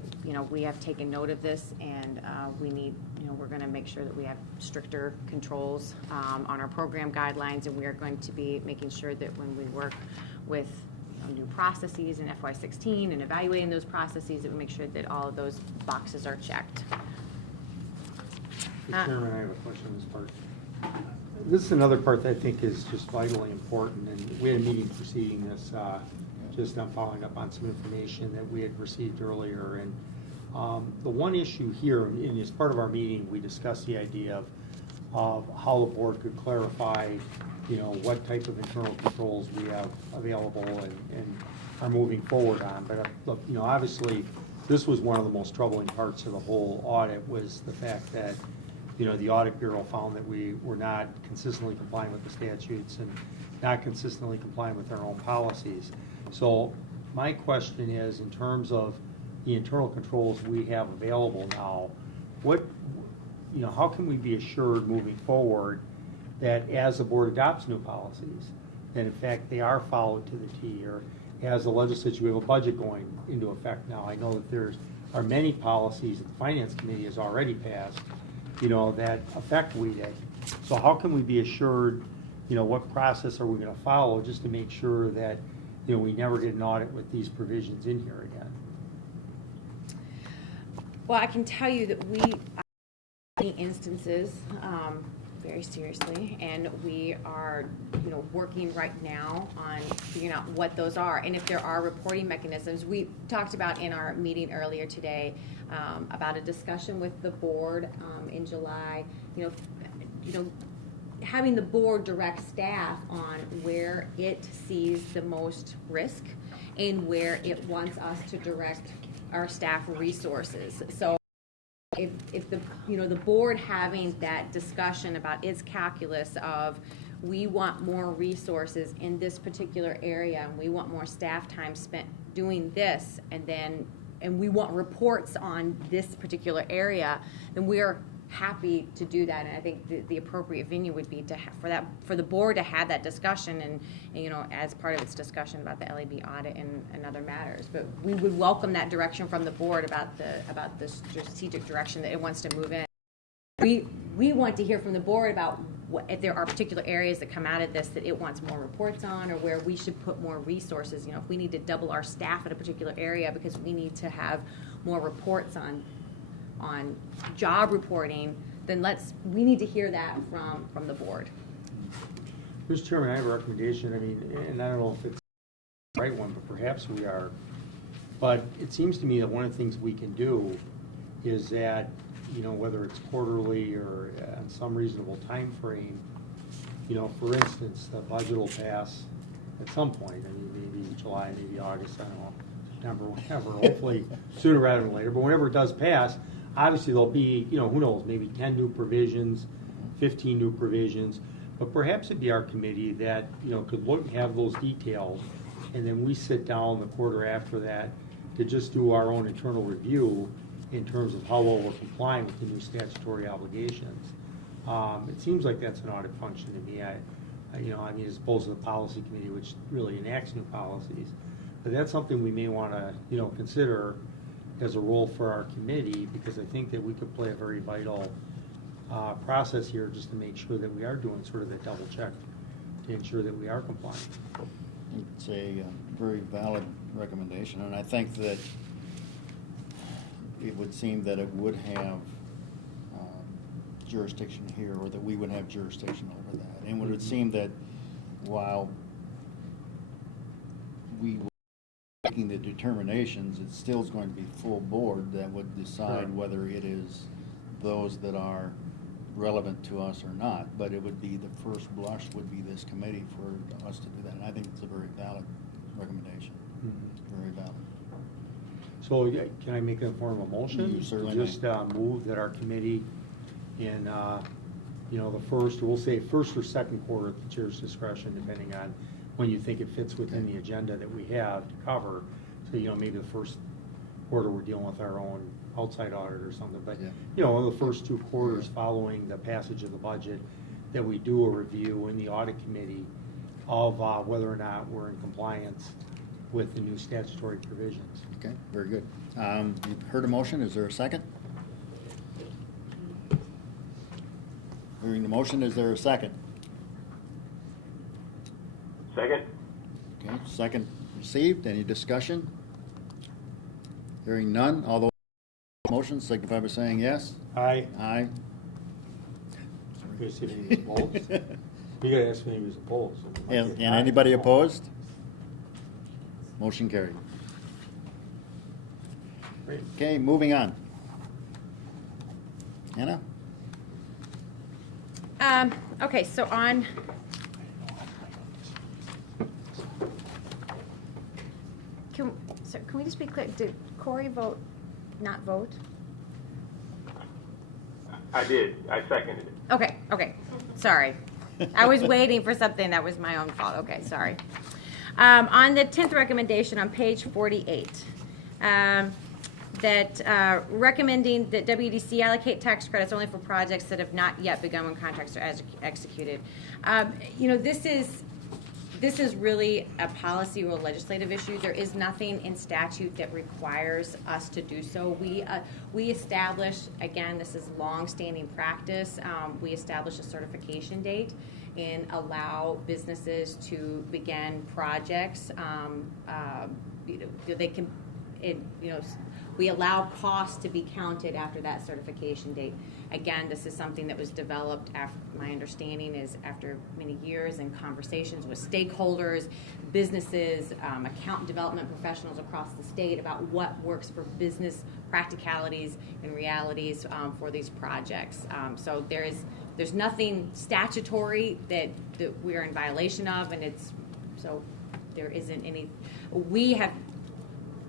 we have taken note of this, and we need we're going to make sure that we have stricter controls on our program guidelines, and we are going to be making sure that when we work with new processes in FY16 and evaluating those processes, that we make sure that all of those boxes are checked. Mr. Chairman, I have a question on this part. This is another part that I think is just vitally important, and we had a meeting preceding this. Just I'm following up on some information that we had received earlier, and the one issue here, and as part of our meeting, we discussed the idea of how the board could clarify, what type of internal controls we have available and are moving forward on. But look, obviously, this was one of the most troubling parts of the whole audit, was the fact that, the Audit Bureau found that we were not consistently complying with the statutes and not consistently complying with our own policies. So my question is, in terms of the internal controls we have available now, how can we be assured moving forward that as the board adopts new policies, that in fact they are followed to the T, or as the legislature, we have a budget going into effect now. I know that there are many policies that the Finance Committee has already passed, that affect WEDC. So how can we be assured, what process are we going to follow just to make sure that we never get an audit with these provisions in here again? Well, I can tell you that we many instances very seriously, and we are working right now on figuring out what those are, and if there are reporting mechanisms. We talked about in our meeting earlier today about a discussion with the board in July, having the board direct staff on where it sees the most risk and where it wants us to direct our staff resources. So if the board having that discussion about its calculus of, we want more resources in this particular area and we want more staff time spent doing this, and we want reports on this particular area, then we're happy to do that. And I think the appropriate venue would be for the board to have that discussion, and as part of its discussion about the LAB audit and other matters. But we would welcome that direction from the board about the strategic direction that it wants to move in. We want to hear from the board about if there are particular areas that come out of this that it wants more reports on, or where we should put more resources. If we need to double our staff at a particular area because we need to have more reports on job reporting, then we need to hear that from the board. Mr. Chairman, I have a recommendation. And I don't know if it's the right one, but perhaps we are But it seems to me that one of the things we can do is that, you know, whether it's quarterly or on some reasonable time frame, you know, for instance, the budget will pass at some point. I mean, maybe July, maybe August, I don't know, September, whatever, hopefully sooner rather than later. But whenever it does pass, obviously there'll be, you know, who knows, maybe 10 new provisions, 15 new provisions. But perhaps it'd be our committee that, you know, could look, have those details, and then we sit down the quarter after that to just do our own internal review in terms of how well we're complying with the new statutory obligations. It seems like that's an audit function to me. You know, I mean, as opposed to the policy committee, which really enacts new policies. But that's something we may want to, you know, consider as a role for our committee, because I think that we could play a very vital process here just to make sure that we are doing sort of that double check to ensure that we are compliant. It's a very valid recommendation, and I think that it would seem that it would have jurisdiction here, or that we would have jurisdiction over that. And it would seem that while we were making the determinations, it still is going to be full board that would decide Correct. whether it is those that are relevant to us or not. But it would be, the first blush would be this committee for us to do that. And I think it's a very valid recommendation. Very valid. So can I make it in the form of a motion? You certainly Just move that our committee in, you know, the first, we'll say first or second quarter at the chair's discretion, depending on when you think it fits within the agenda that we have to cover. So, you know, maybe the first quarter we're dealing with our own outside audit or something. But, you know, the first 2 quarters following the passage of the budget, that we do a review in the audit committee of whether or not we're in compliance with the new statutory provisions. Okay, very good. You've heard a motion. Is there a second? Hearing the motion, is there a second? Second? Okay, second received. Any discussion? Hearing none. All those in favor of the motion signify by saying yes. Aye. Aye. You gotta see if he was opposed. You gotta ask me if he was opposed. And anybody opposed? Motion carried. Great. Okay, moving on. Anna? Okay, so on, can we just be clear, did Corey not vote? I did. I seconded it. Okay, sorry. I was waiting for something, that was my own fault, okay, sorry. On the 10th recommendation on page 48, that recommending that WEDC allocate tax credits only for projects that have not yet begun when contracts are executed. You know, this is really a policy or legislative issue. There is nothing in statute that requires us to do so. We establish, again, this is long-standing practice, we establish a certification date and allow businesses to begin projects. They can, we allow costs to be counted after that certification date. Again, this is something that was developed after, my understanding is after many years and conversations with stakeholders, businesses, account development professionals across the state about what works for business practicalities and realities for these projects. So there's nothing statutory that we are in violation of, and so there isn't any.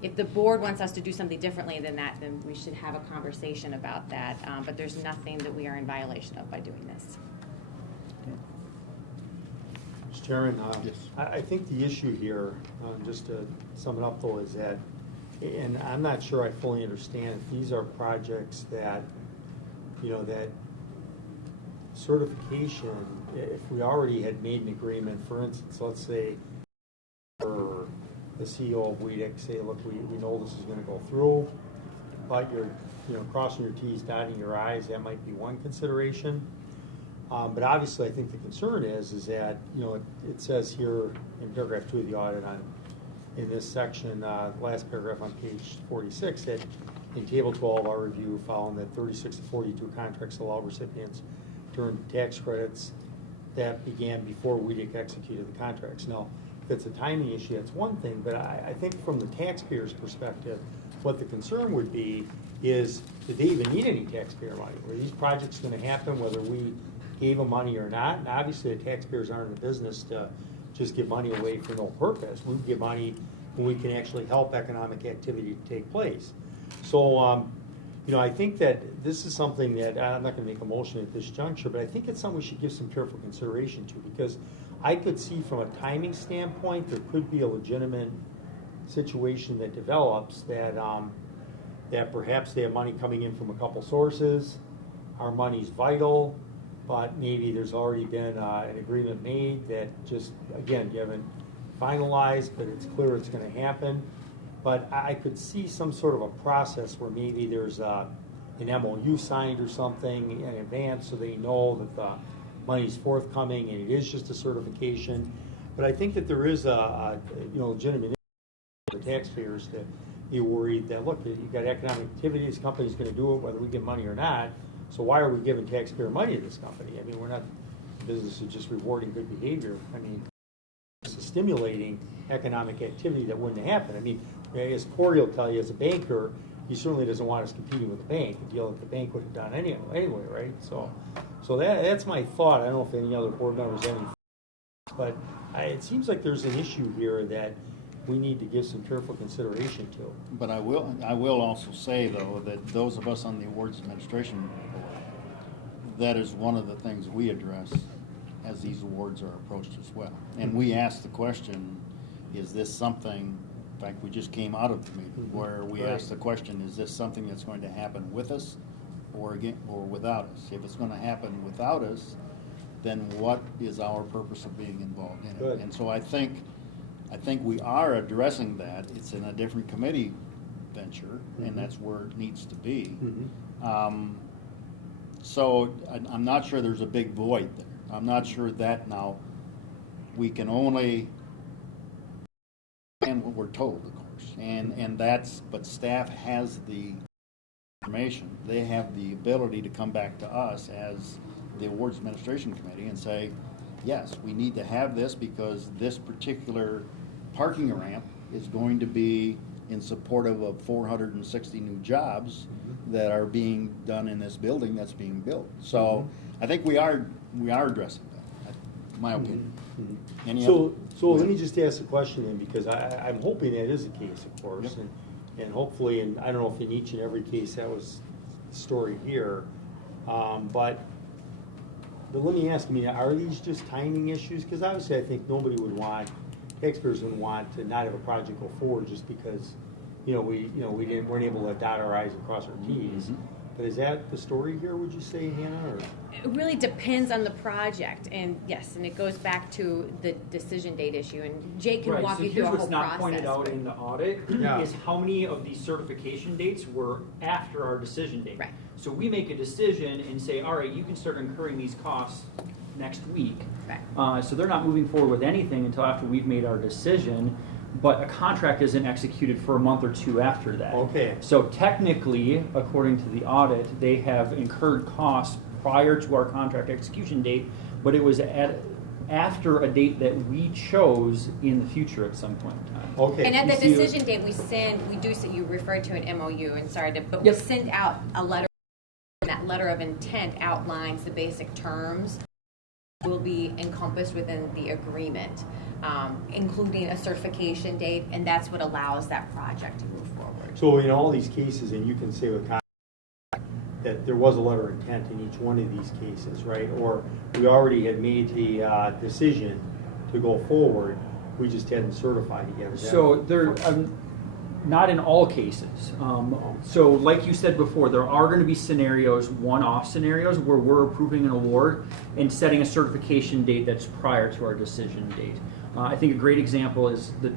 If the board wants us to do something differently than that, then we should have a conversation about that. But there's nothing that we are in violation of by doing this. Mr. Chairman, Yes. I think the issue here, just to sum it up though, is that, and I'm not sure I fully understand, if these are projects that, that certification, if we already had made an agreement, for instance, let's say, for the CEO of WEDC say, look, we know this is going to go through, but you're crossing your T's, dotting your I's, that might be one consideration. But obviously, I think the concern is that it says here in paragraph 2 of the audit in this section, last paragraph on page 46, that in table 12 our review found that 36 to 42 contracts allow recipients to earn tax credits that began before WEDC executed the contracts. Now, if it's a timing issue, that's one thing, but I think from the taxpayer's perspective, what the concern would be is, did they even need any taxpayer money? Were these projects gonna happen whether we gave them money or not? And obviously, the taxpayers aren't in the business to just give money away for no purpose. We give money when we can actually help economic activity to take place. So, you know, I think that this is something that, I'm not gonna make a motion at this juncture, but I think it's something we should give some careful consideration to, because I could see from a timing standpoint, there could be a legitimate situation that develops that, that perhaps they have money coming in from a couple sources, our money's vital, but maybe there's already been an agreement made that just, again, you haven't finalized, but it's clear it's gonna happen. But I could see some sort of a process where maybe there's an MOU signed or something in advance so they know that the money's forthcoming and it is just a certification. But I think that there is a you know, legitimate for taxpayers to be worried that, look, you've got economic activity, this company's gonna do it whether we give money or not, so why are we giving taxpayer money to this company? I mean, we're not in the business of just rewarding good behavior. I mean, it's stimulating economic activity that wouldn't happen. I mean, as Corey will tell you, as a banker, he certainly doesn't want us competing with the bank, a deal that the bank would have done anyway, right? So that's my thought. I don't know if any other board members have any, but it seems like there's an issue here that we need to give some careful consideration to. But I will also say, though, that those of us on the awards administration board, that is one of the things we address as these awards are approached as well. And we ask the question, is this something, in fact, we just came out of the meeting where we asked the question, is this something that's going to happen with us or without us? If it's going to happen without us, then what is our purpose of being involved in it? Good. And so I think we are addressing that. It's in a different committee venture, and that's where it needs to be. So I'm not sure there's a big void there. I'm not sure that now we can only and what we're told, of course, and that's, but staff has the information. They have the ability to come back to us as the awards administration committee and say, yes, we need to have this because this particular parking ramp is going to be in support of 460 new jobs that are being done in this building that's being built. So I think we are addressing that, in my opinion. So let me just ask a question then, because I'm hoping that is the case, of course, and hopefully, and I don't know if in each and every case that was the story here, but let me ask, I mean, are these just timing issues? Because obviously I think nobody would want, taxpayers would want to not have a project go forward just because, we weren't able to dot our I's and cross our T's. But is that the story here, would you say, Hannah? Or? It really depends on the project, and yes, and it goes back to the decision date issue, and Jake can walk you through a whole process. Here's what's not pointed out in the audit is how many of these certification dates were after our decision date. Right. So we make a decision and say, all right, you can start incurring these costs next week. Right. So they're not moving forward with anything until after we've made our decision, but a contract isn't executed for a month or two after that. Okay. So technically, according to the audit, they have incurred costs prior to our contract execution date, but it was after a date that we chose in the future at some point in time. Okay. And at the decision date, you referred to an MOU, and we send out a letter, and that letter of intent outlines the basic terms will be encompassed within the agreement, including a certification date, and that's what allows that project to move forward. So in all these cases, and you can say with that there was a letter of intent in each one of these cases, right? Or we already had made the decision to go forward, we just hadn't certified it yet. So there, not in all cases. So like you said before, there are going to be scenarios, one-off scenarios, where we're approving an award and setting a certification date that's prior to our decision date. I think a great example is the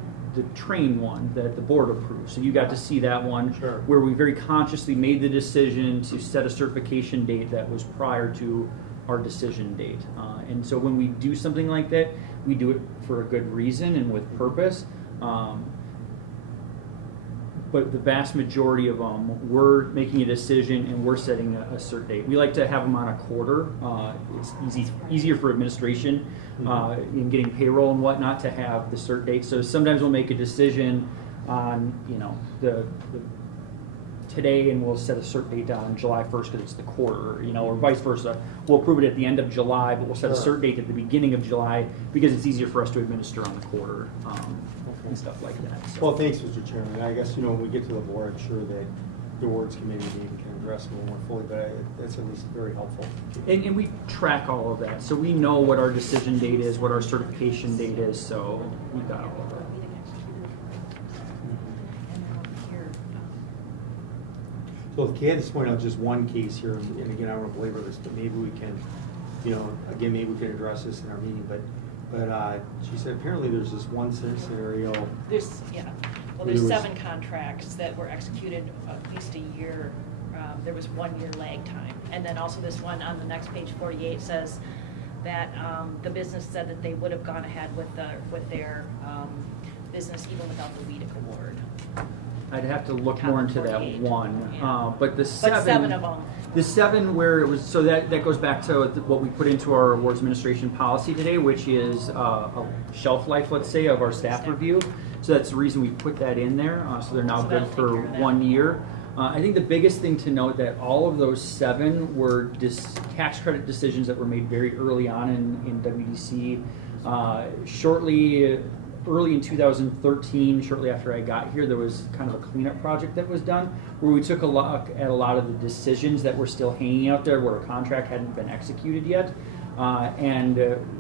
train one that the board approved. So you got to see that one where we very consciously made the decision to set a certification date that was prior to our decision date. And so when we do something like that, we do it for a good reason and with purpose. but the vast majority of them, we're making a decision and we're setting a cert date. We like to have them on a quarter. It's easier for administration in getting payroll and whatnot to have the cert date. So sometimes we'll make a decision on, the today, and we'll set a cert date on July 1st because it's the quarter, or vice versa. We'll approve it at the end of July, but we'll set a cert date at the beginning of July because it's easier for us to administer on the quarter and stuff like that. So. Well, thanks, Mr. Chairman. I guess, when we get to the board, I'm sure that the awards committee maybe can address it a little more fully, but that's at least very helpful. And we track all of that, so we know what our decision date is, what our certification date is, so we've got all of that. So if Kat just point out just one case here, and again, I don't want to belabor this, but maybe we can, again, maybe we can address this in our meeting, but she said apparently there's this one scenario. There's 7 contracts that were executed at least a year. There was 1 year lag time. And then also this one on the next page 48 says that the business said that they would have gone ahead with their business even without the WEDC award. I'd have to look more into that 48. one, Yeah. but the 7, But 7 of them. The 7 where it was, so that goes back to what we put into our awards administration policy today, which is a shelf life, let's say, of our staff review. So that's the reason we put that in there. So they're now good for 1 year. I think the biggest thing to note that all of those 7 were tax credit decisions that were made very early on in WDC. Early in 2013, shortly after I got here, there was kind of a cleanup project that was done where we took a look at a lot of the decisions that were still hanging out there where a contract hadn't been executed yet, and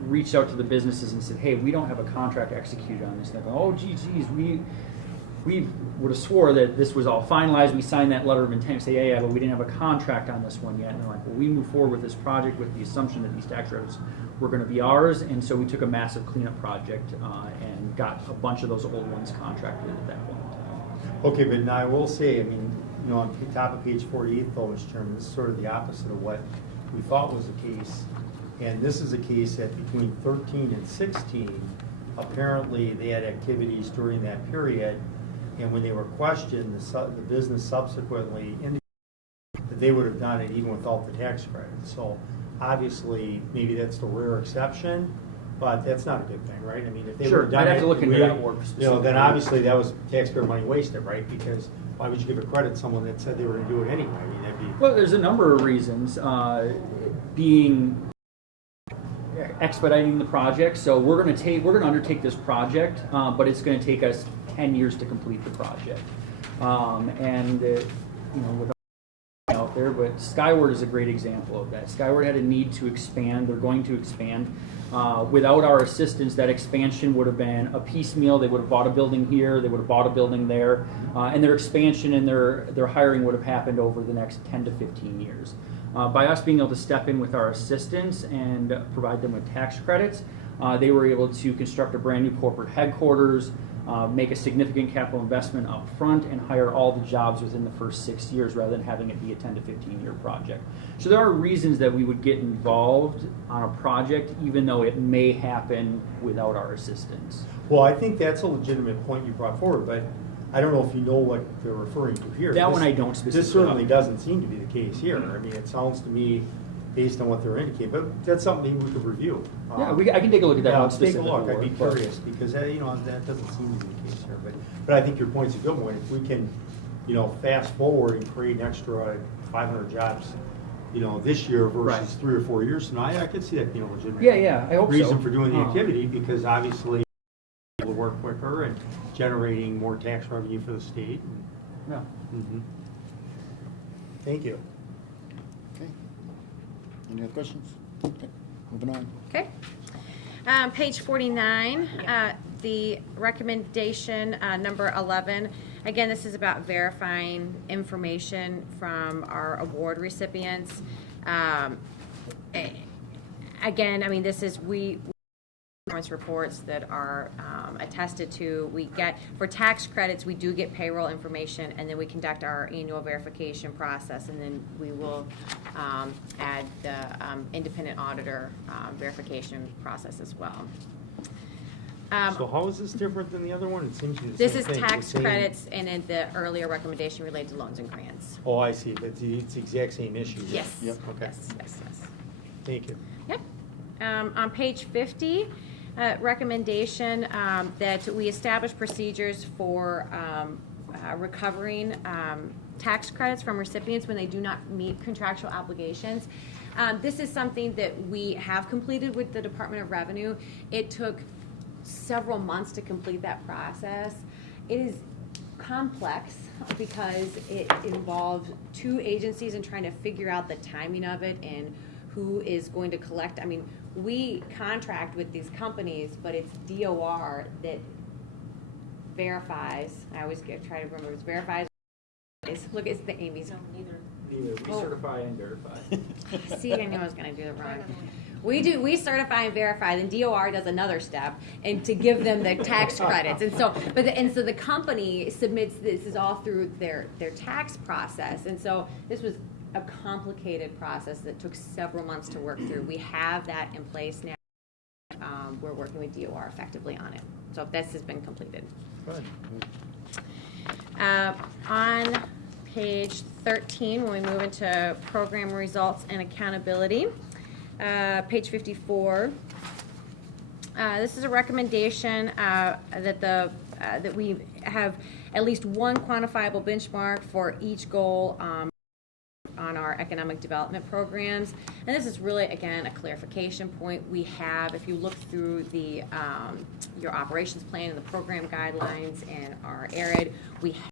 reached out to the businesses and said, hey, we don't have a contract executed on this. And they're going, oh, geez, we would have swore that this was all finalized. We signed that letter of intent and say, yeah, but we didn't have a contract on this one yet. And they're like, well, we moved forward with this project with the assumption that these tax credits were going to be ours. And so we took a massive cleanup project and got a bunch of those old ones contracted at that point in time. Okay, but now I will say, on the top of page 48, though, Mr. Chairman, this is sort of the opposite of what we thought was the case. And this is a case that between 13 and 16, apparently they had activities during that period. And when they were questioned, the business subsequently indicated that they would have done it even without the tax credit. So obviously, maybe that's the rare exception, but that's not a good thing, right? If they would have done I'd have it, to look into that work specifically. then obviously that was taxpayer money wasted, right? Because why would you give a credit to someone that said they were going to do it anyway? That'd be... Well, there's a number of reasons. Expediting the project. So we're going to undertake this project, but it's going to take us 10 years to complete the project. Without out there, but Skyward is a great example of that. Skyward had a need to expand. They're going to expand. Without our assistance, that expansion would have been a piecemeal. They would have bought a building here. They would have bought a building there. And their expansion and their hiring would have happened over the next 10 to 15 years. By us being able to step in with our assistance and provide them with tax credits, they were able to construct a brand new corporate headquarters, make a significant capital investment up front, and hire all the jobs within the first 6 years rather than having it be a 10 to 15 year project. So there are reasons that we would get involved on a project even though it may happen without our assistance. Well, I think that's a legitimate point you brought forward, but I don't know if you know what they're referring to here. That one I don't specifically. This certainly doesn't seem to be the case here. It sounds to me, based on what they're indicating, but that's something maybe we could review. Yeah, I can take a look at that one Take a specifically. look. I'd be curious because that doesn't seem to be the case here. But I think your point's a good one. If we can, fast forward and create an extra 500 jobs, this year versus 3 or 4 years from now, I could see that being a legitimate I hope reason so. for doing the activity because obviously able to work quicker and generating more tax revenue for the state. Yeah. Mm-hmm. Thank you. Okay. Any other questions? Okay. Moving on. Okay. Page 49, the recommendation number 11. Again, this is about verifying information from our award recipients. Again, this is performance reports that are attested to. We get, for tax credits, we do get payroll information, and then we conduct our annual verification process, and then we will add the independent auditor verification process as well. So how is this different than the other one? It seems to be the This same is thing. tax The same- credits, and then the earlier recommendation related to loans and grants. Oh, I see, but it's the exact same issue. Yes. Yep, okay. Yes. Thank you. Yep. On page 50, recommendation that we establish procedures for recovering tax credits from recipients when they do not meet contractual obligations. This is something that we have completed with the Department of Revenue. It took several months to complete that process. It is complex because it involves two agencies and trying to figure out the timing of it and who is going to collect. I mean, we contract with these companies, but it's DOR that verifies. I always try to remember, it's verifies. Look, it's the Amy's. No, neither. Neither, we certify and verify. See, I knew I was going to do it wrong. We certify and verify, then DOR does another step, and to give them the tax credits. And so, so the company submits, this is all through their tax process. And so this was a complicated process that took several months to work through. We have that in place now. We're working with DOR effectively on it. So this has been completed. Good. On page 13, when we move into program results and accountability, page 54, this is a recommendation that we have at least one quantifiable benchmark for each goal on our economic development programs. And this is really, again, a clarification point. We have, if you look through the your operations plan and the program guidelines and our ARID, we have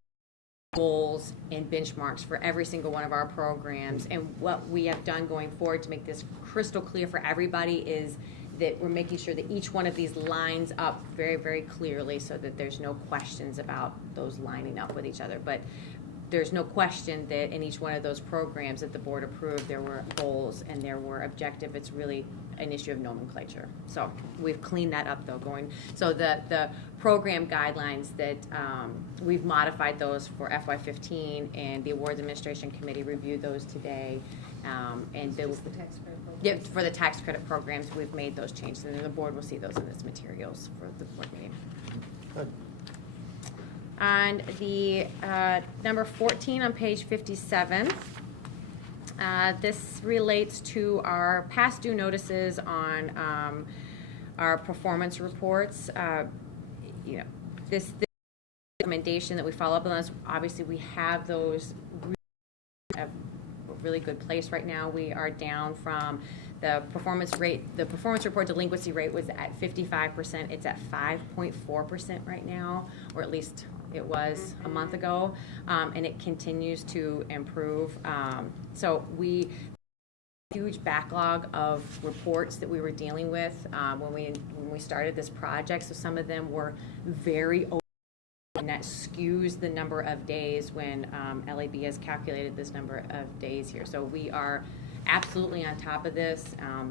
goals and benchmarks for every single one of our programs. And what we have done going forward to make this crystal clear for everybody is that we're making sure that each one of these lines up very, very clearly so that there's no questions about those lining up with each other. But there's no question that in each one of those programs that the board approved, there were goals and there were objectives. It's really an issue of nomenclature. So we've cleaned that up though so the program guidelines that we've modified those for FY15 and the awards administration committee reviewed those today. And there was the tax credit program. Yeah, for the tax credit programs, we've made those changes and then the board will see those in its materials for the board meeting. Good. On the number 14 on page 57, this relates to our past due notices on our performance reports. This recommendation that we follow up on those, obviously we have those at a really good place right now. We are down from the performance report delinquency rate was at 55%. It's at 5.4% right now, or at least it was a month ago, and it continues to improve. So we huge backlog of reports that we were dealing with when we started this project. So some of them were very old, and that skews the number of days when LAB has calculated this number of days here. So we are absolutely on top of this.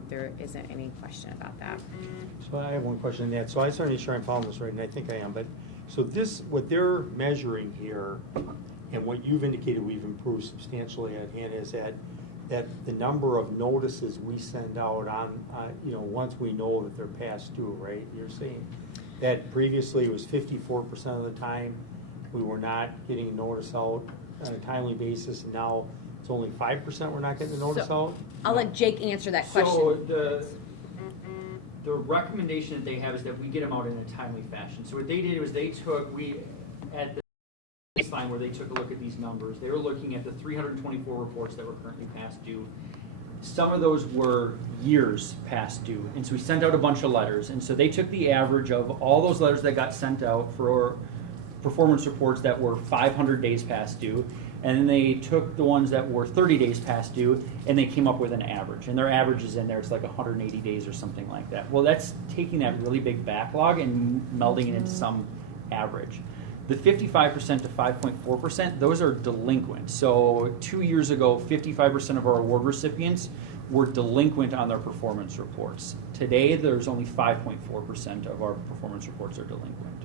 There isn't any question about that. So I have one question on that. So I just want to make sure I'm following this right, and I think I am. But so this, what they're measuring here, and what you've indicated we've improved substantially at hand is that the number of notices we send out on, once we know that they're past due, right? You're saying that previously it was 54% of the time we were not getting a notice out on a timely basis, and now it's only 5% we're not getting the notice out? I'll let Jake answer that question. So the recommendation that they have is that we get them out in a timely fashion. So what they did was at the baseline where they took a look at these numbers, they were looking at the 324 reports that were currently past due. Some of those were years past due, and so we sent out a bunch of letters. And so they took the average of all those letters that got sent out for performance reports that were 500 days past due, and then they took the ones that were 30 days past due, and they came up with an average. And their average is in there, it's like 180 days or something like that. Well, that's taking that really big backlog and melding it into some average. The 55% to 5.4%, those are delinquent. So 2 years ago, 55% of our award recipients were delinquent on their performance reports. Today, there's only 5.4% of our performance reports are delinquent.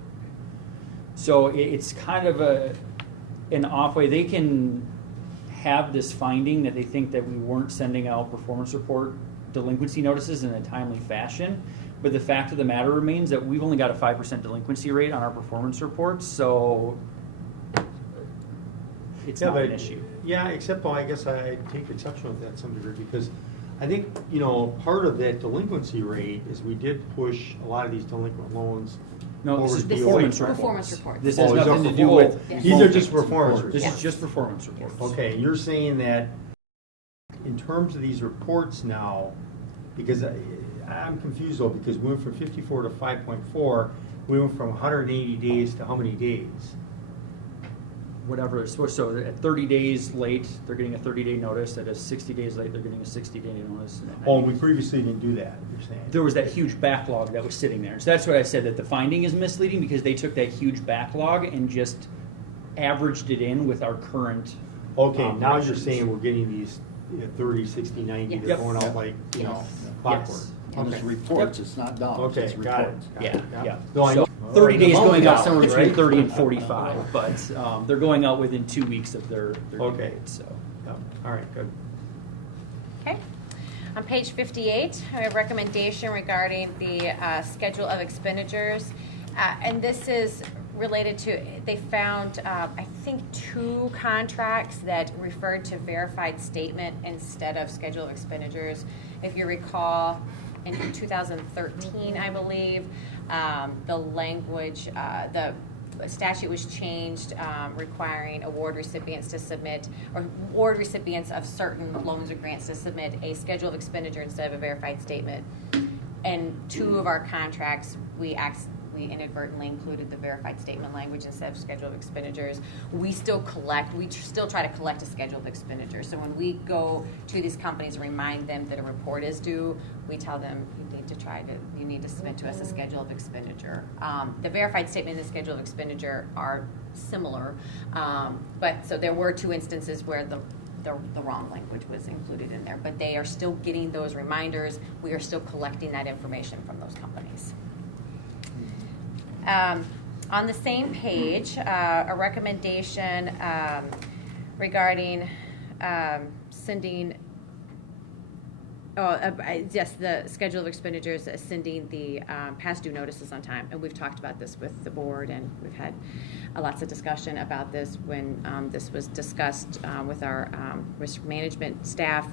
So it's kind of an off way. They can have this finding that they think that we weren't sending out performance report delinquency notices in a timely fashion, But the fact of the matter remains that we've only got a 5% delinquency rate on our performance reports, so it's not an issue. Yeah, except I guess I take exception with that to some degree, because I think, part of that delinquency rate is we did push a lot of these delinquent loans. No, this over is to DOA. performance reports. This Oh, has these nothing are to do with. These are just performance reports. This is just performance reports. Okay, you're saying that in terms of these reports now, because I'm confused though, because we went from 54 to 5.4, we went from 180 days to how many days? Whatever it's supposed. So at 30 days late, they're getting a 30-day notice. At 60 days late, they're getting a 60-day notice. Oh, we previously didn't do that, you're saying? There was that huge backlog that was sitting there. So that's what I said, that the finding is misleading because they took that huge backlog and just averaged it in with our current. Okay, now you're records. saying we're getting these 30, 60, 90, Yes. they're going out like, clockwork. Yes. And it's reports, it's not dollars, Okay, it's got it. reports. Yeah. No, I know. 30 days Among going out dollars, somewhere between right? 30 and 45, but they're going out within 2 weeks of their due Okay. date, so. Yep. All right, good. Okay. On page 58, I have a recommendation regarding the schedule of expenditures. And this is related to, they found, I think, 2 contracts that referred to verified statement instead of schedule of expenditures. If you recall, in 2013, I believe, the language, the statute was changed requiring award recipients to submit, or award recipients of certain loans or grants to submit a schedule of expenditure instead of a verified statement. And 2 of our contracts, we inadvertently included the verified statement language instead of schedule of expenditures. We still still try to collect a schedule of expenditures. So when we go to these companies and remind them that a report is due, we tell them you need to submit to us a schedule of expenditure. The verified statement and the schedule of expenditure are similar, but so there were 2 instances where the wrong language was included in there, but they are still getting those reminders. We are still collecting that information from those companies. On the same page, a recommendation regarding sending, the schedule of expenditures, sending the past due notices on time. And we've talked about this with the board, and we've had lots of discussion about this when this was discussed with our risk management staff,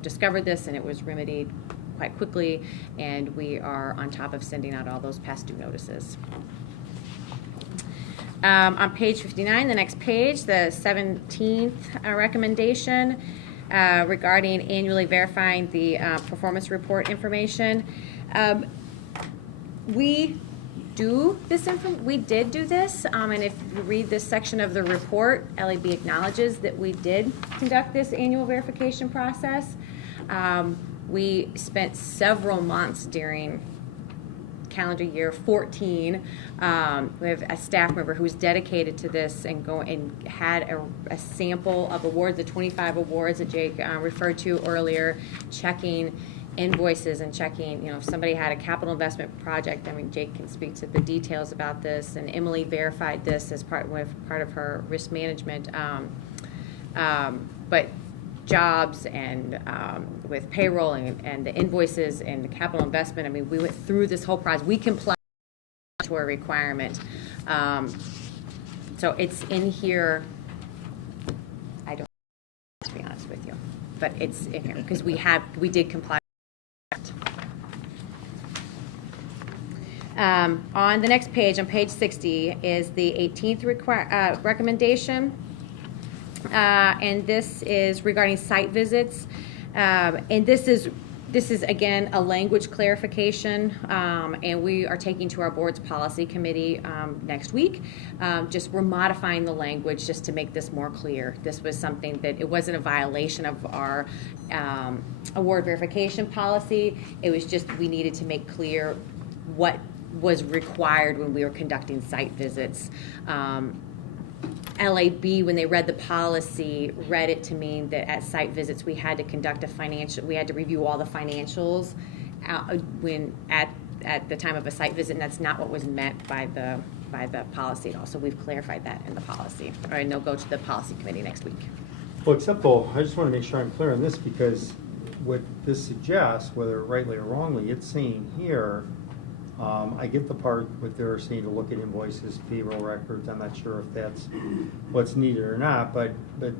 discovered this, and it was remedied quite quickly, and we are on top of sending out all those past due notices. On page 59, the next page, the 17th recommendation regarding annually verifying the performance report information. We did do this, and if you read this section of the report, LAB acknowledges that we did conduct this annual verification process. We spent several months during calendar year 14. We have a staff member who's dedicated to this and had a sample of awards, the 25 awards that Jake referred to earlier, checking invoices and checking, if somebody had a capital investment project. I mean, Jake can speak to the details about this, and Emily verified this as part of her risk management. But jobs and with payroll and the invoices and the capital investment, I mean, we went through this whole process. We complied to a requirement. So it's in here. I don't, to be honest with you, but it's in here because we did comply. On the next page, on page 60, is the 18th recommendation. And this is regarding site visits. And this is again a language clarification, and we are taking to our board's policy committee next week. We're modifying the language just to make this more clear. This was something that it wasn't a violation of our award verification policy. It was just we needed to make clear what was required when we were conducting site visits. LAB, when they read the policy, read it to mean that at site visits we had to we had to review all the financials at the time of a site visit, and that's not what was meant by the policy at all. So we've clarified that in the policy, and they'll go to the policy committee next week. Well, except though, I just want to make sure I'm clear on this, because what this suggests, whether rightly or wrongly, it's saying here I get the part what they're saying to look at invoices, payroll records. I'm not sure if that's what's needed or not, but the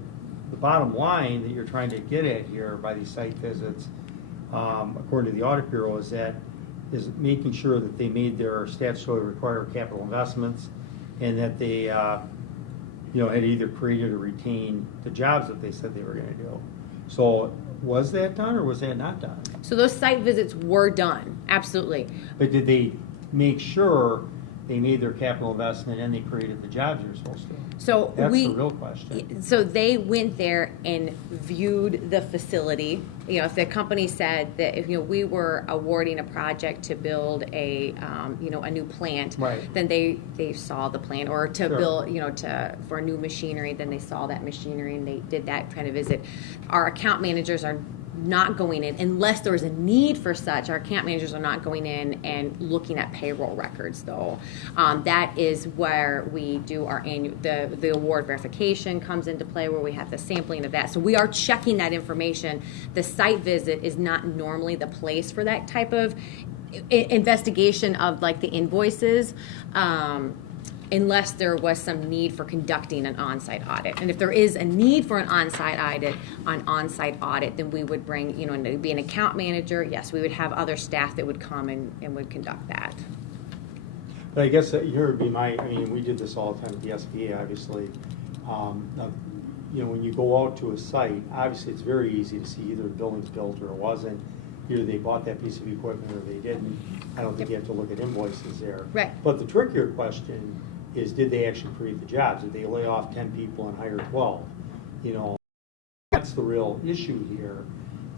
bottom line that you're trying to get at here by these site visits, according to the Audit Bureau, is making sure that they made their statutorily required capital investments and that they had either created or retained the jobs that they said they were going to do. So was that done or was that not done? So those site visits were done, absolutely. But did they make sure they made their capital investment and they created the jobs you're supposed to? So That's the real question. So they went there and viewed the facility. If the company said that if we were awarding a project to build a new plant, right, then they saw the plant, or to sure, build for new machinery, then they saw that machinery and they did that kind of visit. Our account managers are not going in unless there is a need for such. Our account managers are not going in and looking at payroll records, though. That is where we do our annual the award verification comes into play, where we have the sampling of that. So we are checking that information. The site visit is not normally the place for that type of investigation of like the invoices. Unless there was some need for conducting an on-site audit. And if there is a need for an on-site audit, then we would bring, and it would be an account manager. Yes, we would have other staff that would come and would conduct that. But I guess here would be we did this all the time at the SBA, obviously. When you go out to a site, obviously it's very easy to see either the building's built or it wasn't. Either they bought that piece of equipment or they didn't. I don't think you have to look at invoices there. Right. But the trickier question is, did they actually create the jobs? Did they lay off 10 people and hire 12? That's the real issue here.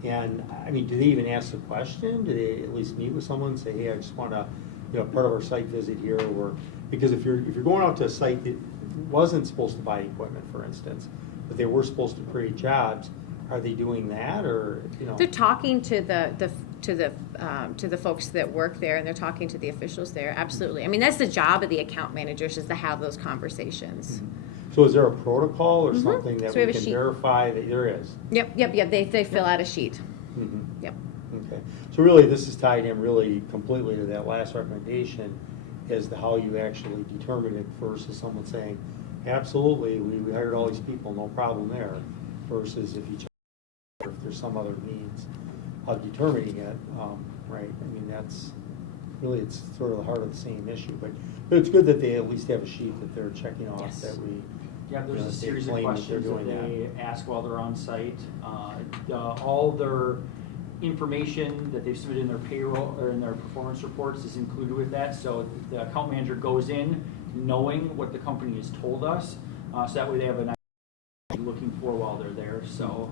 And do they even ask the question? Do they at least meet with someone and say, hey, I just want to, part of our site visit here, because if you're going out to a site that wasn't supposed to buy equipment, for instance, but they were supposed to create jobs, are they doing that, or They're talking to the folks that work there, and they're talking to the officials there. Absolutely. That's the job of the account managers, is to have those conversations. Mm-hmm. So is there a protocol or something that So we we have a can sheet. verify that there is? Yep. They fill out a sheet. Mm-hmm. Yep. Okay. So really, this is tied in really completely to that last recommendation as to how you actually determine it versus someone saying, absolutely, we hired all these people, no problem there, versus if you check if there's some other means of determining it, right? That's really, it's sort of the heart of the same issue, but it's good that they at least have a sheet that they're checking off. Yes. That we. Yeah, there's a they series of claim that questions they're that doing they ask while they're on site. All their information that they've submitted in their payroll or in their performance reports is included with that. So the account manager goes in knowing what the company has told us, so that way they have an idea what they're looking for while they're there. So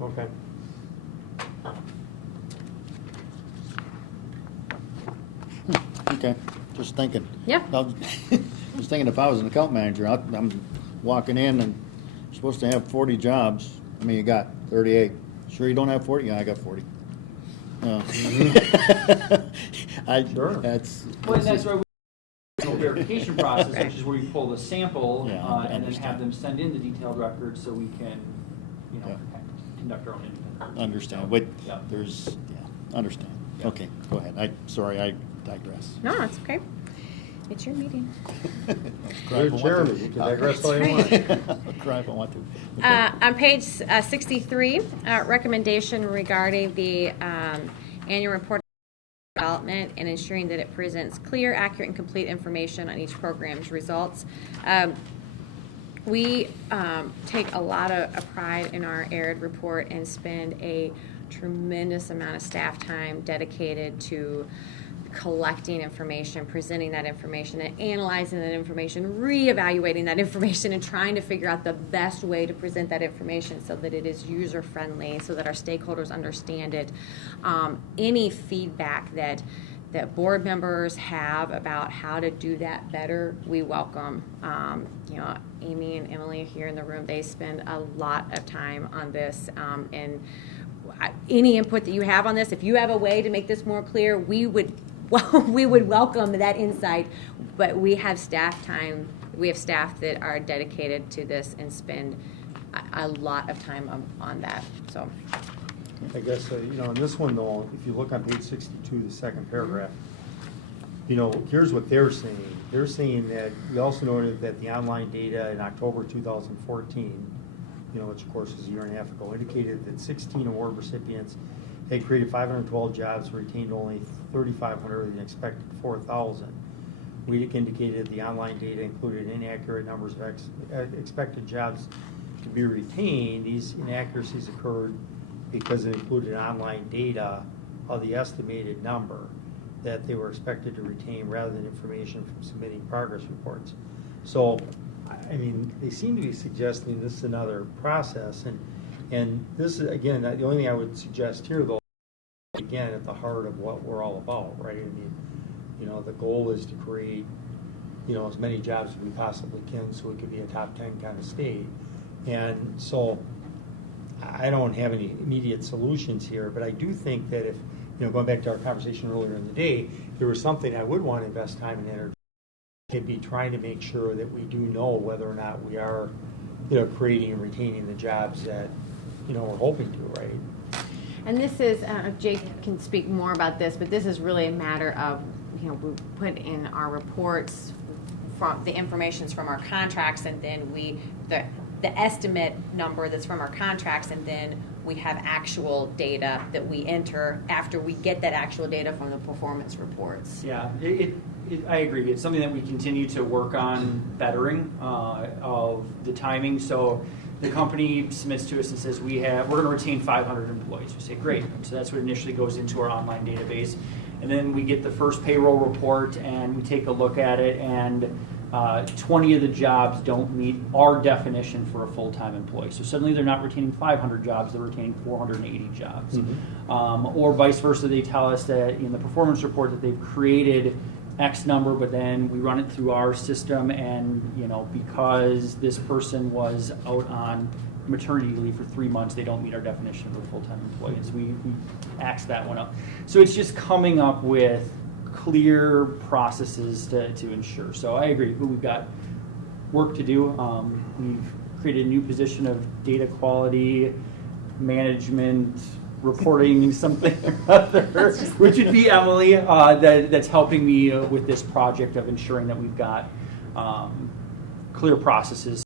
Okay. Okay, just thinking. Yeah. Just thinking if I was an account manager, I'm walking in and you're supposed to have 40 jobs. You got 38. Sure you don't have 40? Yeah, I got 40. Sure. That's why we have a verification process, which is where you pull the sample Yeah, I and then understand. have them send in the detailed records so we can, Yeah. conduct our own independent. understand. But Yeah. understand. Yeah. Okay, go ahead. Sorry, I digress. No, it's okay. It's your meeting. You're chairman, you can digress all you want. Cry if I want to. On page 63, recommendation regarding the annual report development and ensuring that it presents clear, accurate, and complete information on each program's results. We take a lot of pride in our ARID report and spend a tremendous amount of staff time dedicated to collecting information, presenting that information, and analyzing that information, reevaluating that information, and trying to figure out the best way to present that information so that it is user-friendly, so that our stakeholders understand it. Any feedback that board members have about how to do that better, we welcome. Amy and Emily here in the room, they spend a lot of time on this, and any input that you have on this, if you have a way to make this more clear, we would welcome that insight. But we have staff that are dedicated to this and spend a lot of time on that. So I guess, in this one though, if you look on page 62, the second paragraph, here's what they're saying. They're saying that we also noted that the online data in October 2014, which of course is a year and a half ago, indicated that 16 award recipients had created 512 jobs and retained only 3,500 of the expected 4,000. WEDC indicated the online data included inaccurate numbers of expected jobs to be retained. These inaccuracies occurred because it included online data of the estimated number that they were expected to retain rather than information from submitting progress reports. So, I mean, they seem to be suggesting this is another process, and this is, again, the only thing I would suggest here, though, again, at the heart of what we're all about, right? I mean, the goal is to create, as many jobs as we possibly can so it could be a top 10 kind of state. And so I don't have any immediate solutions here, but I do think that if, going back to our conversation earlier in the day, if there was something I would want to invest time and energy, it'd be trying to make sure that we do know whether or not we are, creating and retaining the jobs that, we're hoping to, right? And this is, Jake can speak more about this, but this is really a matter of, we put in our reports from the information's from our contracts, and then the estimate number that's from our contracts, and then we have actual data that we enter after we get that actual data from the performance reports. Yeah, I agree. It's something that we continue to work on bettering of the timing. So the company submits to us and says we're going to retain 500 employees. We say great. So that's what initially goes into our online database. And then we get the first payroll report and we take a look at it, and 20 of the jobs don't meet our definition for a full-time employee. So suddenly they're not retaining 500 jobs, they're retaining 480 jobs. Mm-hmm. Or vice versa, they tell us that in the performance report that they've created X number, but then we run it through our system, and because this person was out on maternity leave for 3 months, they don't meet our definition of a full-time employee. So we axe that one up. So it's just coming up with clear processes to ensure. So I agree, we've got work to do. We've created a new position of data quality management reporting something or other, which would be Emily, that's helping me with this project of ensuring that we've got clear processes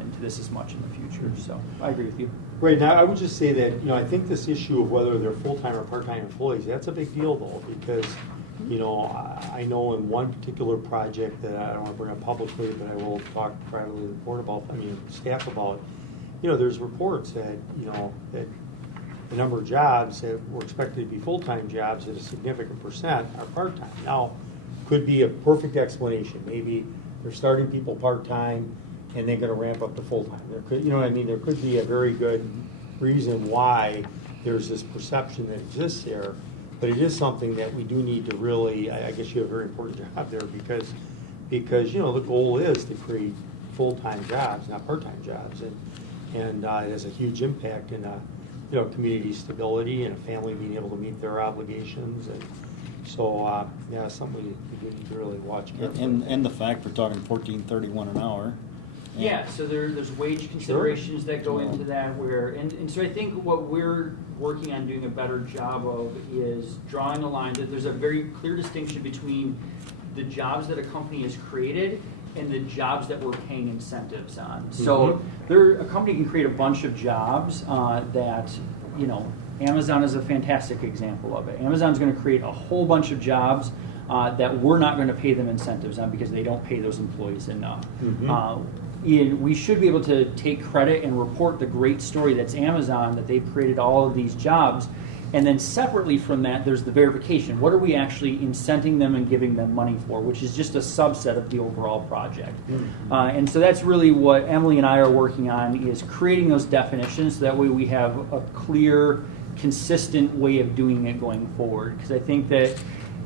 into this as much in the future. So I agree with you. Right, now I would just say that, I think this issue of whether they're full-time or part-time employees, that's a big deal though, because I know in one particular project that I don't want to bring up publicly, but I will talk privately to the board about, staff about, there's reports that, that the number of jobs that were expected to be full-time jobs at a significant percent are part-time. Now, could be a perfect explanation. Maybe they're starting people part-time and they're going to ramp up to full-time. There could, there could be a very good reason why there's this perception that exists there. But it is something that we do need to really, I guess you have a very important job there because the goal is to create full-time jobs, not part-time jobs. And it has a huge impact in community stability and a family being able to meet their obligations. And so, something we do need to really watch carefully. And the fact we're talking $14.31 an hour. Yeah, so there's wage considerations that go into that and so I think what we're working on doing a better job of is drawing a line that there's a very clear distinction between the jobs that a company has created and the jobs that we're paying incentives on. Mm-hmm. So a company can create a bunch of jobs that, Amazon is a fantastic example of it. Amazon's going to create a whole bunch of jobs that we're not going to pay them incentives on because they don't pay those employees enough. Mm-hmm. We should be able to take credit and report the great story that's Amazon, that they've created all of these jobs. And then separately from that, there's the verification. What are we actually incenting them and giving them money for, which is just a subset of the overall project. Mm-hmm. And so that's really what Emily and I are working on, is creating those definitions so that way we have a clear, consistent way of doing it going forward. Because I think that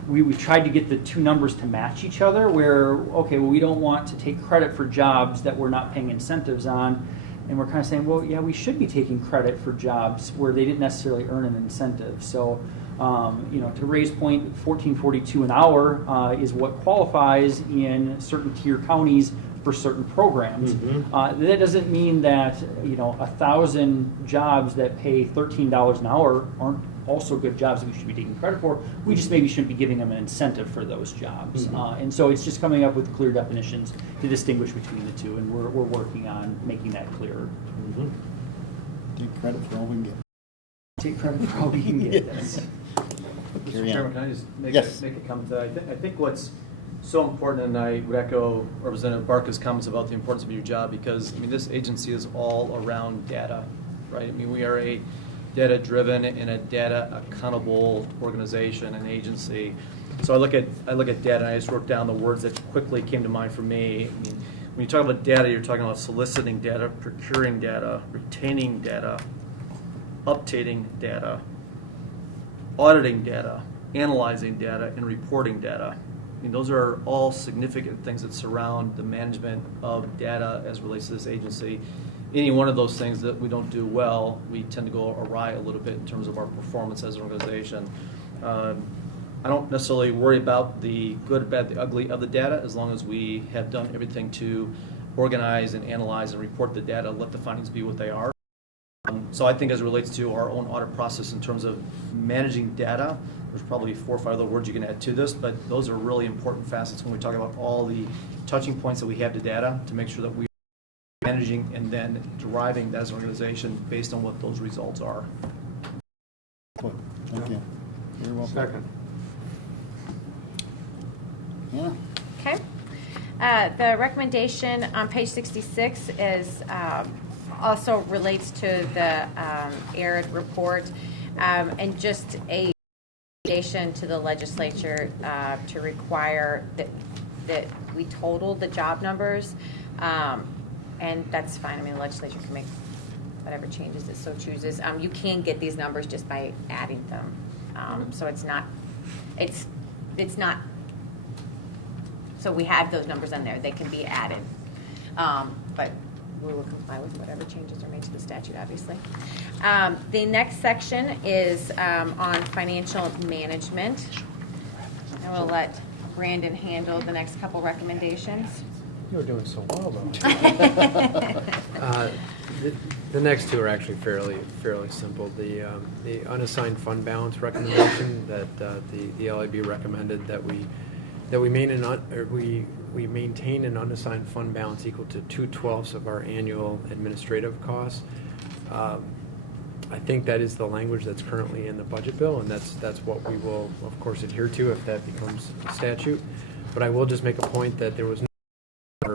we tried to get the two numbers to match each other where, we don't want to take credit for jobs that we're not paying incentives on. And we're kind of saying, we should be taking credit for jobs where they didn't necessarily earn an incentive. So, to Ray's point, $14.42 an hour is what qualifies in certain tier counties for certain programs. Mm-hmm. That doesn't mean that, 1,000 jobs that pay $13 an hour aren't also good jobs that we should be taking credit for. We just maybe shouldn't be giving them an incentive for those jobs. And so it's just coming up with clear definitions to distinguish between the two, and we're working on making that clearer. Take credit for all we can get. Take credit for all we can get. Carry Mr. on. Chairman, can I just make, Yes. make a comment? I think what's so important, and I would echo Representative Barca's comments about the importance of your job, because, I mean, this agency is all around data, right? I mean, we are a data-driven and a data-accountable organization and agency. So I look at data, and I just wrote down the words that quickly came to mind for me. I mean, when you talk about data, you're talking about soliciting data, procuring data, retaining data, updating data, auditing data, analyzing data, and reporting data. I mean, those are all significant things that surround the management of data as it relates to this agency. Any one of those things that we don't do well, we tend to go awry a little bit in terms of our performance as an organization. I don't necessarily worry about the good, bad, the ugly of the data, as long as we have done everything to organize and analyze and report the data, let the findings be what they are. So I think as it relates to our own audit process in terms of managing data, there's probably 4 or 5 other words you can add to this, but those are really important facets when we talk about all the touching points that we have to data to make sure that we are managing and then deriving that as an organization based on what those results are. Thank you. Very well. Second. Yeah. Okay. The recommendation on page 66 is also relates to the ARID report, and just a recommendation to the legislature to require that we total the job numbers, and that's fine. I mean, the legislature can make whatever changes it so chooses. You can get these numbers just by adding them, so it's not. So we have those numbers in there. They can be added, but we will comply with whatever changes are made to the statute, obviously. The next section is on financial management. I will let Brandon handle the next couple recommendations. You're doing so well, though. The next two are actually fairly simple. The unassigned fund balance recommendation that the LIB recommended that we maintain an unassigned fund balance equal to 2/12 of our annual administrative costs. I think that is the language that's currently in the budget bill, and that's what we will, of course, adhere to if that becomes a statute. But I will just make a point that there was no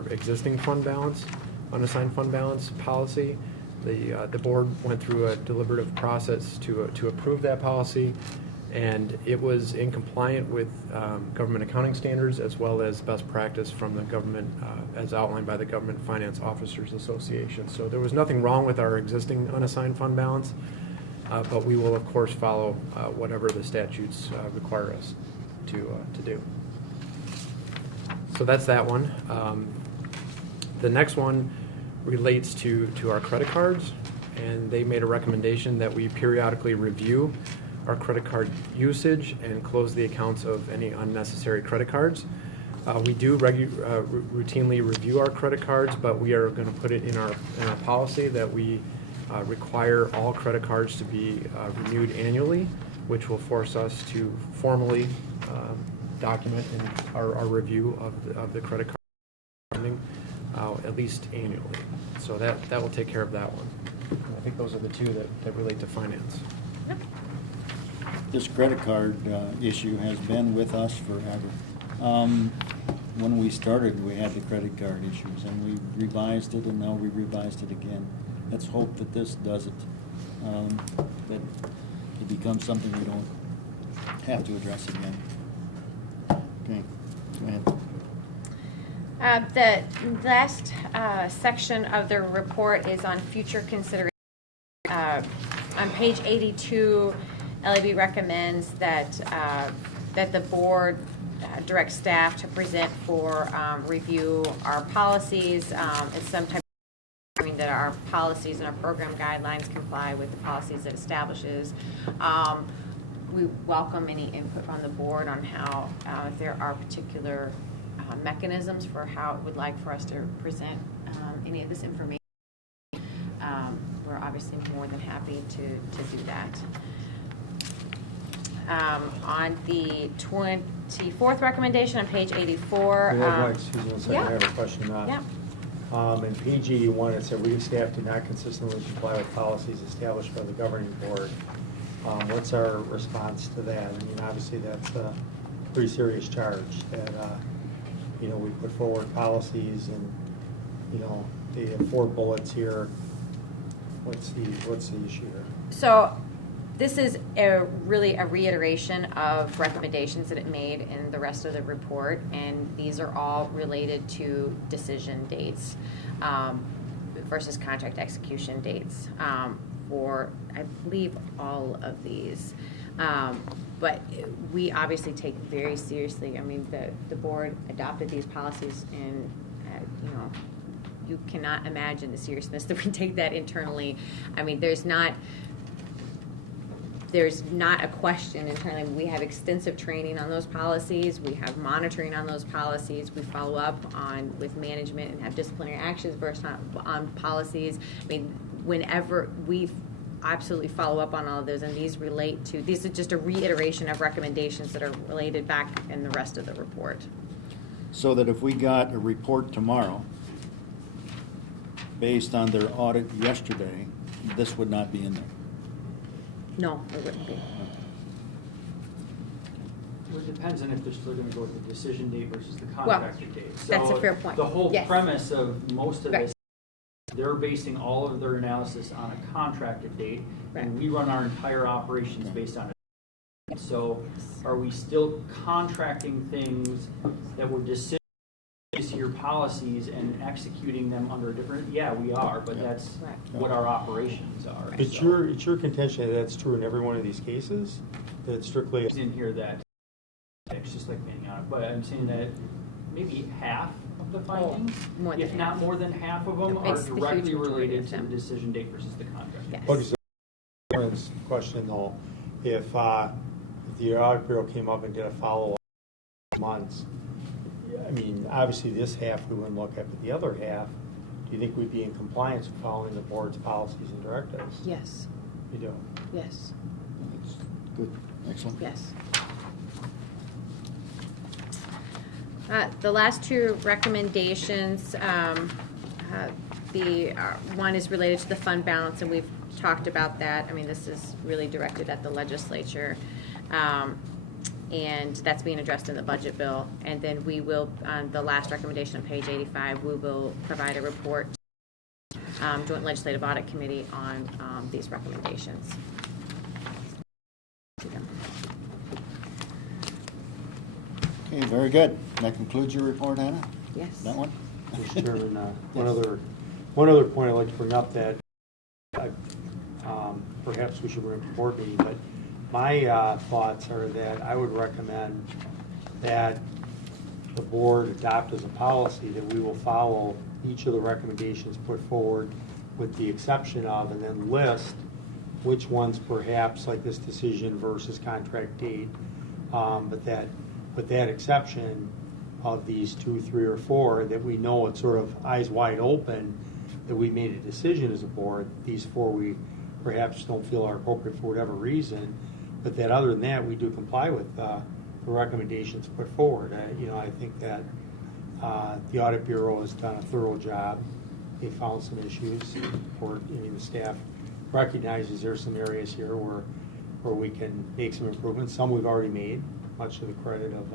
existing fund balance, unassigned fund balance policy. The board went through a deliberative process to approve that policy, and it was in compliant with government accounting standards as well as best practice from the government as outlined by the Government Finance Officers Association. So there was nothing wrong with our existing unassigned fund balance, but we will of course follow whatever the statutes require us to do. So that's that one. The next one relates to our credit cards, and they made a recommendation that we periodically review our credit card usage and close the accounts of any unnecessary credit cards. We do routinely review our credit cards, but we are going to put it in our policy that we require all credit cards to be renewed annually, which will force us to formally document in our review of the credit card spending at least annually. So that will take care of that one. And I think those are the two that relate to finance. This credit card issue has been with us forever. When we started, we had the credit card issues, and we revised it, and now we revised it again. Let's hope that this does it, that it becomes something we don't have to address again. Okay, go ahead. The last section of the report is on future consideration. On page 82, LAB recommends that the board direct staff to present for review our policies. It's some type of ensuring that our policies and our program guidelines comply with the policies it establishes. We welcome any input from the board on how, if there are particular mechanisms for how it would like for us to present any of this information. We're obviously more than happy to do that. On the 24th recommendation on page 84. Excuse me one second, yeah. I have a question. Yeah. In page 81, it said, "We staff do not consistently comply with policies established by the governing board." What's our response to that? I mean, obviously, that's a pretty serious charge that, we put forward policies and, they have 4 bullets here. What's the issue here? So this is really a reiteration of recommendations that it made in the rest of the report, and these are all related to decision dates versus contract execution dates for, I believe, all of these. But we obviously take very seriously, I mean, the board adopted these policies, and, you cannot imagine the seriousness that we take that internally. I mean, there's not a question internally. We have extensive training on those policies. We have monitoring on those policies. We follow up with management and have disciplinary actions based on policies. I mean, whenever we absolutely follow up on all of those, and these are just a reiteration of recommendations that are related back in the rest of the report. So that if we got a report tomorrow based on their audit yesterday, this would not be in there? No, it wouldn't be. Well, it depends on if they're still going to go with the decision date versus the contracted date. That's a fair point. The whole Yes. premise of most of Right. this, they're basing all of their analysis on a contracted date, and we run our entire operations based on it. So are we still contracting things that were decision year policies and executing them under a different? Yeah, we are, but that's what our operations are. It's your contention that that's true in every one of these cases? That it's strictly in here that it's just like being out, but I'm saying that maybe half of the findings, more than if not more than half of them, are It's the huge directly majority related of to the them. decision date versus the contract. Yes. What is the question though? If the audit bureau came up and did a follow-up months, I mean, obviously this half we wouldn't look at, but the other half, do you think we'd be in compliance with following the board's policies and directives? Yes. You do? Yes. That's good. Excellent. Yes. The last 2 recommendations, one is related to the fund balance, and we've talked about that. I mean, this is really directed at the legislature, and that's being addressed in the budget bill. And then we will, on the last recommendation on page 85, we will provide a report to Joint Legislative Audit Committee on these recommendations. Okay, very good. That concludes your report, Anna? Yes. That one? Mr. Chairman, one other point I'd like to bring up that perhaps we should bring to the board meeting, but my thoughts are that I would recommend that the board adopt as a policy that we will follow each of the recommendations put forward with the exception of, and then list which ones perhaps, like this decision versus contract date, but that exception of these 2, 3, or 4, that we know it's sort of eyes wide open that we made a decision as a board. These 4 we perhaps don't feel are appropriate for whatever reason, but that other than that, we do comply with the recommendations put forward. I think that the Audit Bureau has done a thorough job. They found some issues, the staff recognizes there's some areas here where we can make some improvements. Some we've already made, much to the credit of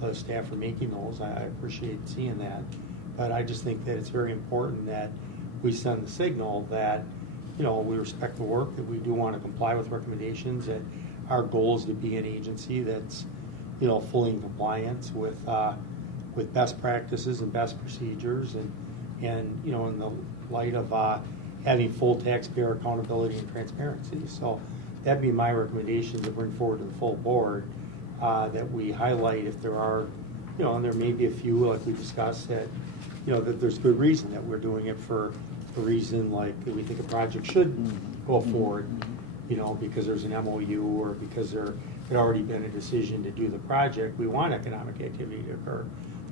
the staff for making those. I appreciate seeing that. But I just think that it's very important that we send the signal that, we respect the work, that we do want to comply with recommendations, that our goal is to be an agency that's, fully in compliance with best practices and best procedures, and in the light of having full taxpayer accountability and transparency. So that'd be my recommendation to bring forward to the full board, that we highlight if there are, and there may be a few, like we discussed, that, that there's good reason that we're doing it for a reason, like that we think a project should go forward, because there's an MOU or because there had already been a decision to do the project. We want economic activity to occur.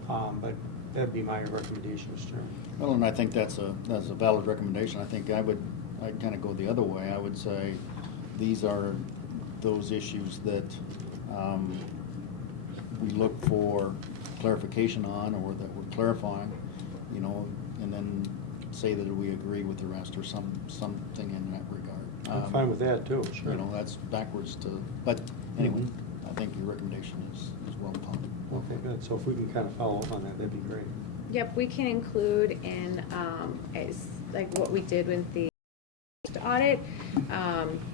But that'd be my recommendation, Mr. Chairman. Well, and I think that's a valid recommendation. I think I'd kind of go the other way. I would say these are those issues that we look for clarification on, or that we're clarifying, you know, and then say that we agree with the rest, or something in that regard. I'm fine with that too, sure. You know, that's backwards to, but anyway, I think your recommendation is well done. Okay, good. So if we can kind of follow up on that, that'd be great. Yep, we can include in, as, like what we did with the audit,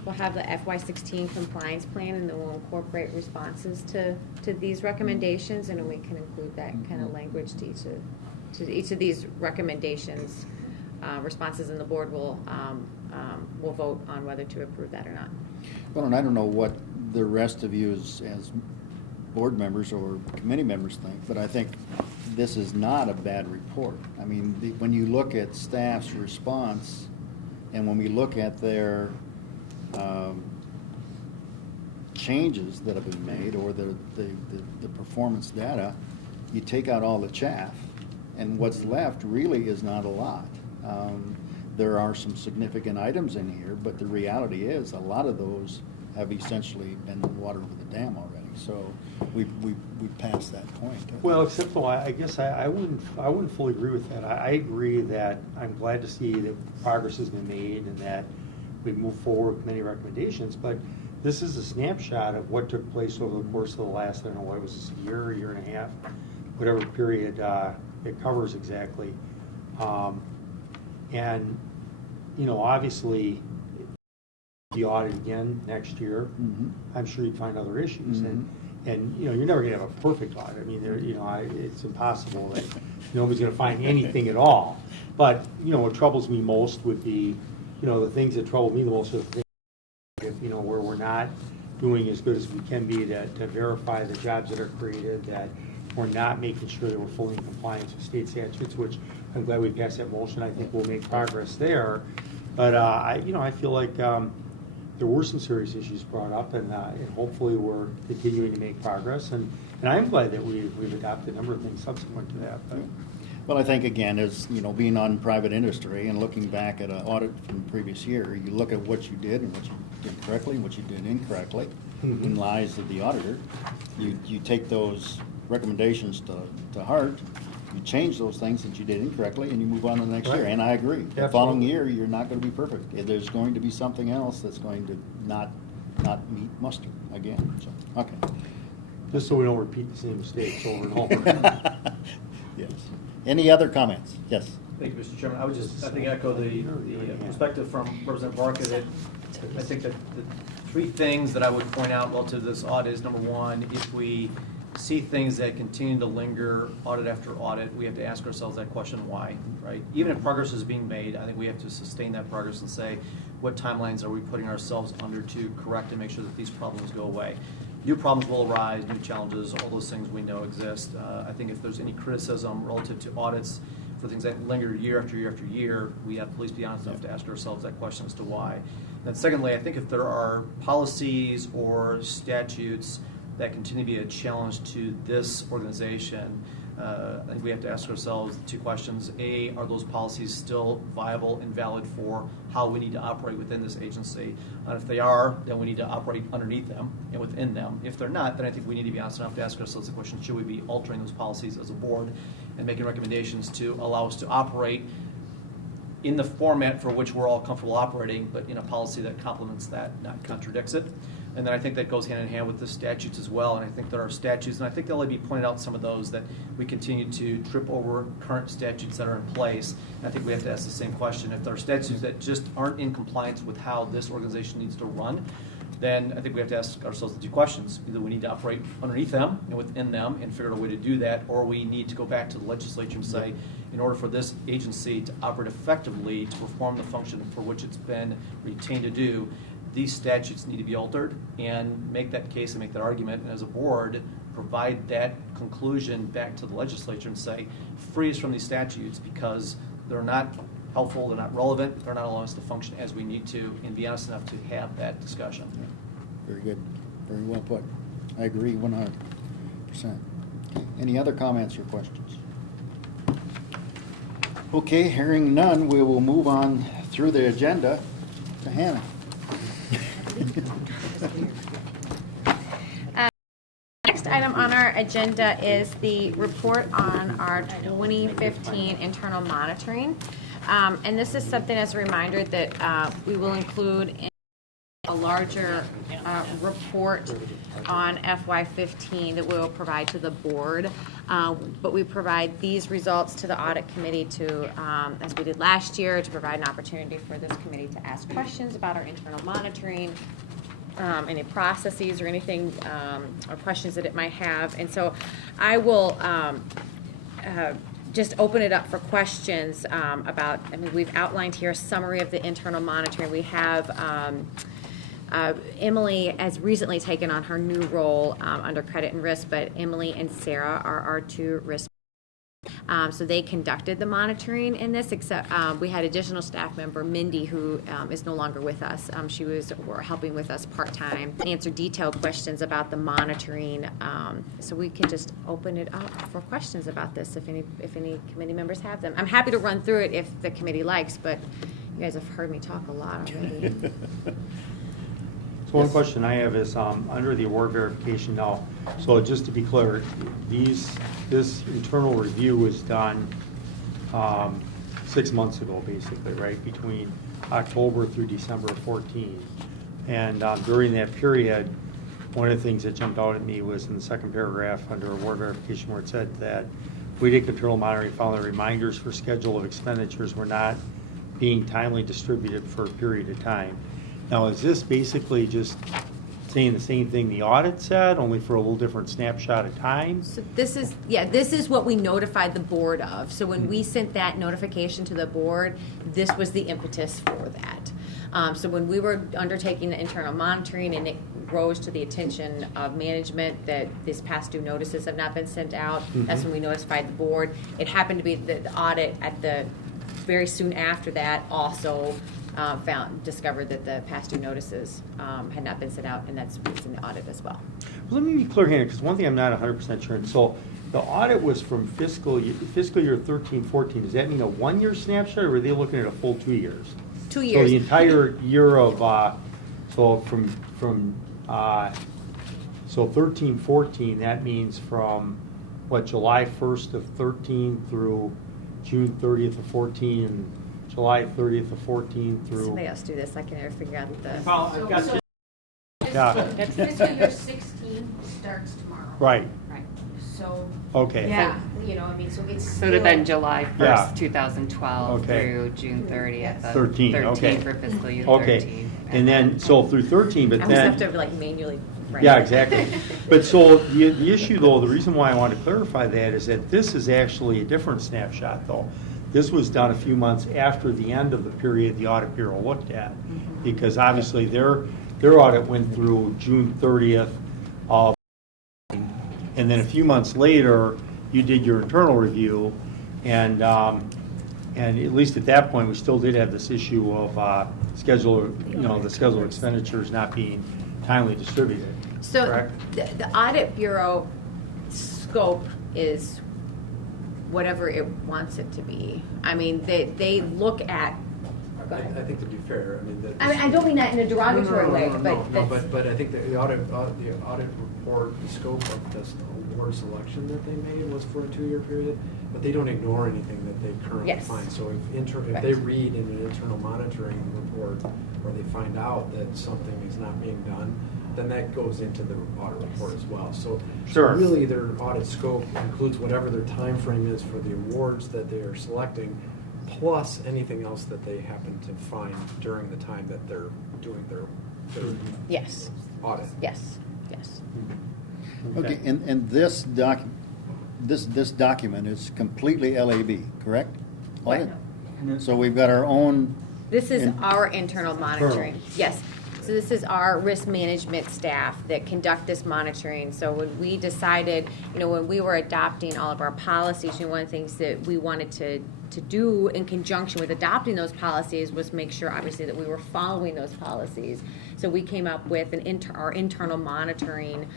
we'll have the FY16 compliance plan, and then we'll incorporate responses to these recommendations, and then we can include that kind of language to each of these recommendations, responses, and the board will vote on whether to approve that or not. Well, and I don't know what the rest of you as board members or committee members think, but I think this is not a bad report. I mean, when you look at staff's response, and when we look at their changes that have been made, or the performance data, you take out all the chaff, and what's left really is not a lot. There are some significant items in here, but the reality is a lot of those have essentially been water over the dam already. So we passed that point. Well, except though, I guess I wouldn't fully agree with that. I agree that I'm glad to see that progress has been made and that we've moved forward with many recommendations, but this is a snapshot of what took place over the course of the last, I don't know, what was a year and a half, whatever period it covers exactly. And, you know, obviously, the audit again next year, I'm sure you'd find other issues. And you know, you're never gonna have a perfect audit. I mean, you know, it's impossible that nobody's gonna find anything at all. But, you know, what troubles me most would be, you know, the things that trouble me the most are the things, you know, where we're not doing as good as we can be to verify the jobs that are created, that we're not making sure that we're fully in compliance with state statutes, which I'm glad we passed that motion. I think we'll make progress there. But you know, I feel like there were some serious issues brought up, and hopefully we're continuing to make progress. And I am glad that we've adopted a number of things subsequent to that. But. Well, I think again, as you know, being on private industry and looking back at an audit from the previous year, you look at what you did and what you did correctly and what you did incorrectly in the eyes of the auditor. You take those recommendations to heart. You change those things that you did incorrectly, and you move on to the next year. And I agree. The following year, you're not going to be perfect. There's going to be something else that's going to not meet muster again. So, okay. Just so we don't repeat the same mistakes over and over. Yes. Any other comments? Yes. Thank you, Mr. Chairman. I would just, I think, echo the perspective from Representative Barca that I think that the three things that I would point out relative to this audit is, number one, if we see things that continue to linger audit after audit, we have to ask ourselves that question, why, right? Even if progress is being made, I think we have to sustain that progress and say, what timelines are we putting ourselves under to correct and make sure that these problems go away? New problems will arise, new challenges, all those things we know exist. I think if there's any criticism relative to audits for things that linger year after year after year, we have to at least be honest enough to ask ourselves that question as to why. And then secondly, I think if there are policies or statutes that continue to be a challenge to this organization, I think we have to ask ourselves two questions. A, are those policies still viable and valid for how we need to operate within this agency? And if they are, then we need to operate underneath them and within them. If they're not, then I think we need to be honest enough to ask ourselves the question, should we be altering those policies as a board and making recommendations to allow us to operate in the format for which we're all comfortable operating, but in a policy that complements that, not contradicts it. And then I think that goes hand in hand with the statutes as well. And I think there are statutes, and I think they'll be pointed out some of those that we continue to trip over current statutes that are in place. And I think we have to ask the same question. If there are statutes that just aren't in compliance with how this organization needs to run, then I think we have to ask ourselves the two questions. Either we need to operate underneath them and within them and figure out a way to do that, or we need to go back to the legislature and say, in order for this agency to operate effectively, to perform the function for which it's been retained to do, these statutes need to be altered, and make that case and make that argument, and as a board, provide that conclusion back to the legislature and say, free us from these statutes because they're not helpful, they're not relevant, they're not allowing us to function as we need to, and be honest enough to have that discussion. Yeah. Very good. Very well put. I agree 100%. Any other comments or questions? Okay, hearing none, we will move on through the agenda to Hannah. Next item on our agenda is the report on our 2015 internal monitoring. And this is something as a reminder that we will include in a larger report on FY15 that we will provide to the board. But we provide these results to the audit committee to, as we did last year, to provide an opportunity for this committee to ask questions about our internal monitoring, any processes or anything, or questions that it might have. And so I will just open it up for questions about, I mean, we've outlined here a summary of the internal monitoring. We have Emily has recently taken on her new role under credit and risk, but Emily and Sarah are our two risk. So they conducted the monitoring in this, except we had additional staff member, Mindy, who is no longer with us. She was helping with us part-time, answer detailed questions about the monitoring. So we can just open it up for questions about this if any committee members have them. I'm happy to run through it if the committee likes, but you guys have heard me talk a lot already. So one question I have is under the award verification now, so just to be clear, this internal review was done 6 months ago, basically, right, between October through December of 14. And during that period, one of the things that jumped out at me was in the second paragraph under award verification where it said that WEDC internal monitoring found that reminders for schedule of expenditures were not being timely distributed for a period of time. Now, is this basically just saying the same thing the audit said, only for a little different snapshot of time? So this is what we notified the board of. So when we sent that notification to the board, this was the impetus for that. So when we were undertaking the internal monitoring and it rose to the attention of management that these past due notices have not been sent out, that's when we notified the board. It happened to be the audit at the very soon after that also discovered that the past due notices had not been sent out, and that's in the audit as well. Well, let me be clear here, because one thing I'm not 100% sure. So the audit was from fiscal year 13-14. Does that mean a 1 year snapshot, or were they looking at a full 2 years? 2 years. So the entire year of so from 13-14, that means from what, July 1st of 13 through June 30th of 14, and July 30th of 14 through. Somebody else do this. I can never figure out the. I've got you. Yeah. Fiscal year 16 starts tomorrow. Right. Right. So. Okay. Yeah, you know, I mean, so it's. So it would have been July 1st, Yeah. 2012 Okay. through June 30th of 13, 13 okay. for fiscal year Okay. 13. And then, so through 13, but I always have then. to like manually write. Yeah, exactly. But so the issue though, the reason why I want to clarify that is that this is actually a different snapshot though. This was done a few months after the end of the period the audit bureau looked at. Because obviously their audit went through June 30th of, and then a few months later, you did your internal review, and at least at that point, we still did have this issue of the schedule of expenditures not being timely distributed. So correct? the audit bureau scope is whatever it wants it to be. I mean, they look at. I think to be fair, I mean. I don't mean that in a derogatory way, but I think the audit report, the scope of this award selection that they made was for a 2 year period, but they don't ignore anything that they currently find. So if they read in an internal monitoring report where they find out that something is not being done, then that goes into the audit report as well. So really their audit scope includes whatever their time frame is for the awards that they are selecting, plus anything else that they happen to find during the time that they're doing their yes audit. Yes. Okay, and this document is completely LAB, correct? What? So we've got our own. This is our internal monitoring. Yes. So this is our risk management staff that conduct this monitoring. So when we decided, when we were adopting all of our policies, one of the things that we wanted to do in conjunction with adopting those policies was make sure, obviously, that we were following those policies. So we came up with our internal monitoring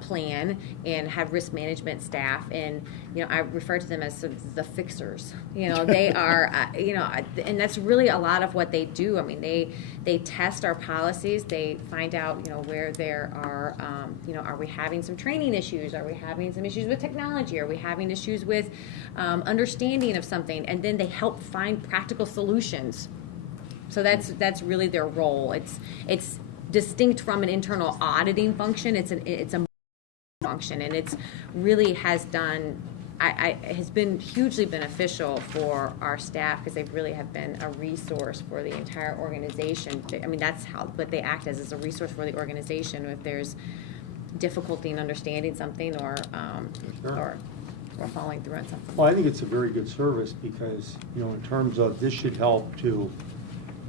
plan and have risk management staff, and I refer to them as the fixers. They are, and that's really a lot of what they do. I mean, they test our policies. They find out, where there are, are we having some training issues? Are we having some issues with technology? Are we having issues with understanding of something? And then they help find practical solutions. So that's really their role. It's distinct from an internal auditing function. It's a function, and it's really has been hugely beneficial for our staff because they really have been a resource for the entire organization. I mean, that's what they act as a resource for the organization if there's difficulty in understanding something or following through on something. Well, I think it's a very good service because, in terms of this should help to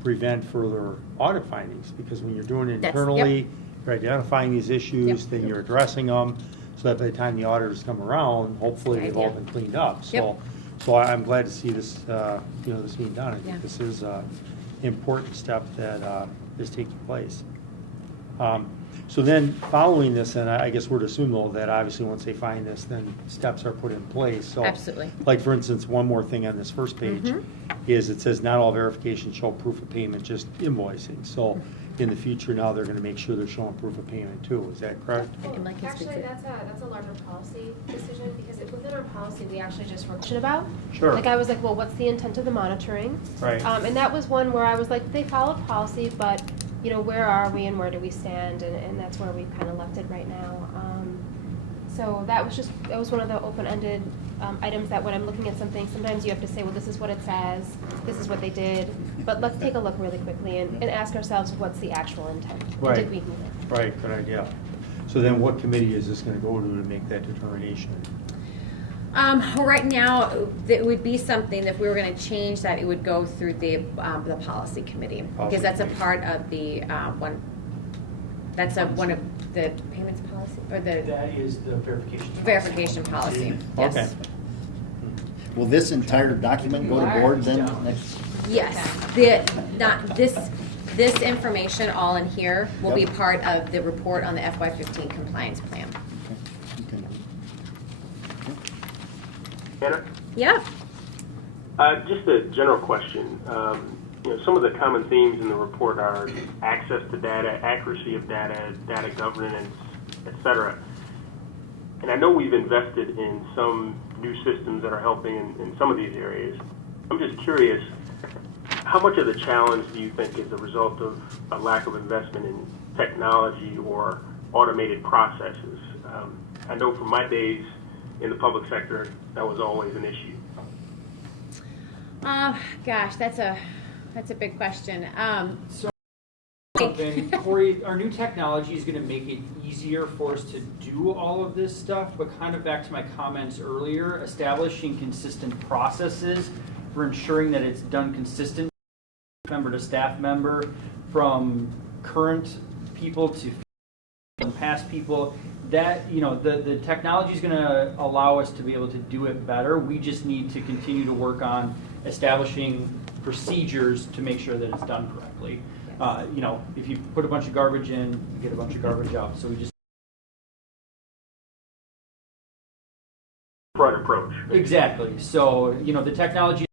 prevent further audit findings, because when you're doing it internally, you're identifying these issues, then you're addressing them, so that by the time the auditors come around, hopefully they've all been cleaned up. So I'm glad to see this, this being done. I think this is an important step that is taking place. So then, following this, and I guess we're to assume, though, that obviously once they find this, then steps are put in place. So, absolutely. Like, for instance, one more thing on this first page is it says not all verifications show proof of payment, just invoicing. So in the future now, they're going to make sure they're showing proof of payment, too. Is that correct? Actually, that's a larger policy decision, because within our policy, we actually just were questioned about. Sure. Like, I was like, well, what's the intent of the monitoring? Right. And that was one where I was like, they followed policy, but where are we and where do we stand? And that's where we've kind of left it right now. So that was one of the open-ended items that when I'm looking at something, sometimes you have to say, well, this is what it says, this is what they did, but let's take a look really quickly and ask ourselves, what's the actual intent? Right. Did we do it? Right, good idea. So then what committee is this going to go to make that determination? Right now, it would be something, if we were going to change that, it would go through the policy committee, because that's a part of the one. That's one of the payments policy, or That is the verification policy. Yes. Okay. Will this entire document go to board then next? Yes. This information all in here will be part of the report on the FY15 compliance plan. Okay. Anna? Yeah. Just a general question. Some of the common themes in the report are access to data, accuracy of data, data governance, et cetera. And I know we've invested in some new systems that are helping in some of these areas. I'm just curious, how much of the challenge do you think is a result of a lack of investment in technology or automated processes? I know from my days in the public sector, that was always an issue. Gosh, that's a big question. Corey, our new technology is going to make it easier for us to do all of this stuff, but kind of back to my comments earlier, establishing consistent processes for ensuring that it's done consistent member to staff member, from current people to past people. That, the technology is going to allow us to be able to do it better. We just need to continue to work on establishing procedures to make sure that it's done correctly. If you put a bunch of garbage in, you get a bunch of garbage out. So we just Broad approach. Exactly. So the technology.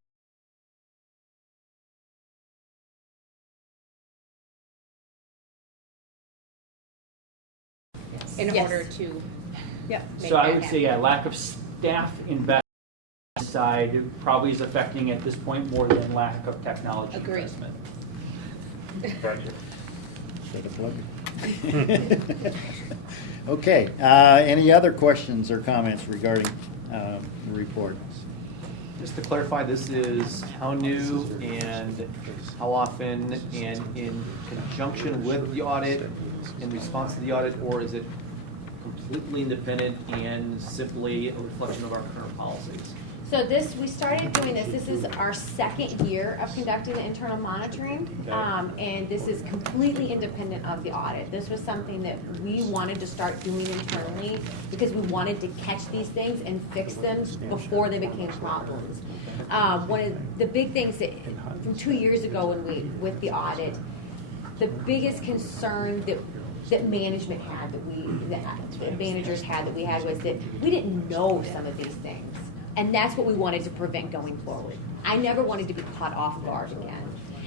In order to, So I would say, lack of staff investment side probably is affecting at this point more than lack of technology investment. Gotcha. Take a plug. Okay. Any other questions or comments regarding the report? Just to clarify, this is how new and how often, and in conjunction with the audit, in response to the audit, or is it completely independent and simply a reflection of our current policies? So this, we started doing this, this is our second year of conducting the internal monitoring. And this is completely independent of the audit. This was something that we wanted to start doing internally because we wanted to catch these things and fix them before they became problems. One of the big things that, from 2 years ago with the audit, the biggest concern that management had, that managers had, that we had, was that we didn't know some of these things. And that's what we wanted to prevent going forward. I never wanted to be caught off guard again.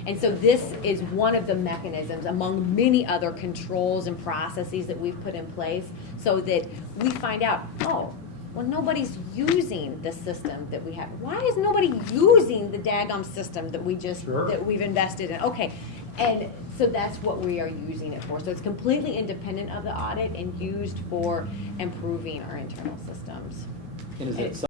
And so this is one of the mechanisms among many other controls and processes that we've put in place so that we find out, oh, well, nobody's using the system that we have. Why is nobody using the daggum system that that we've invested in? Okay. And so that's what we are using it for. So it's completely independent of the audit and used for improving our internal systems. And is it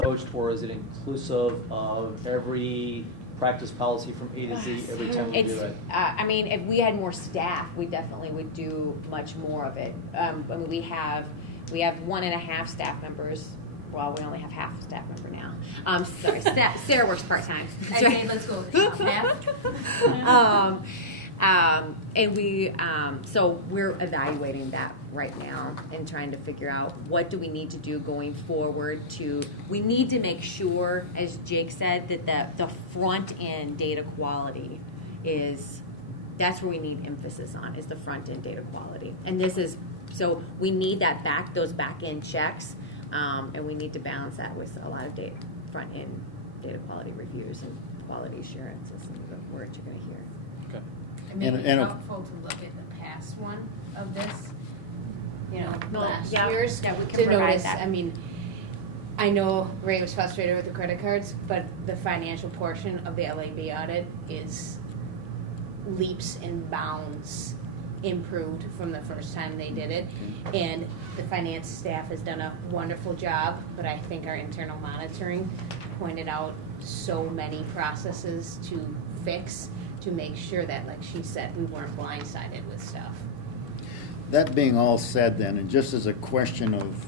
approached, or is it inclusive of every practice policy from A to Z every time we do it? I mean, if we had more staff, we definitely would do much more of it. I mean, we have 1.5 staff members. Well, we only have half a staff member now. Sorry, Sarah works part-time. Okay, let's go with half. And we, so we're evaluating that right now and trying to figure out what do we need to do going forward we need to make sure, as Jake said, that the front end data quality that's where we need emphasis on, is the front end data quality. And so we need those back end checks, and we need to balance that with a lot of front end data quality reviews and quality assurance is some of the words you're going to hear. Okay. It may be helpful to look at the past one of this, last year's, we can to provide notice, that. I mean, I know Ray was frustrated with the credit cards, but the financial portion of the LAB audit is leaps and bounds improved from the first time they did it. And the finance staff has done a wonderful job, but I think our internal monitoring pointed out so many processes to fix to make sure that, like she said, we weren't blindsided with stuff. That being all said then, and just as a question of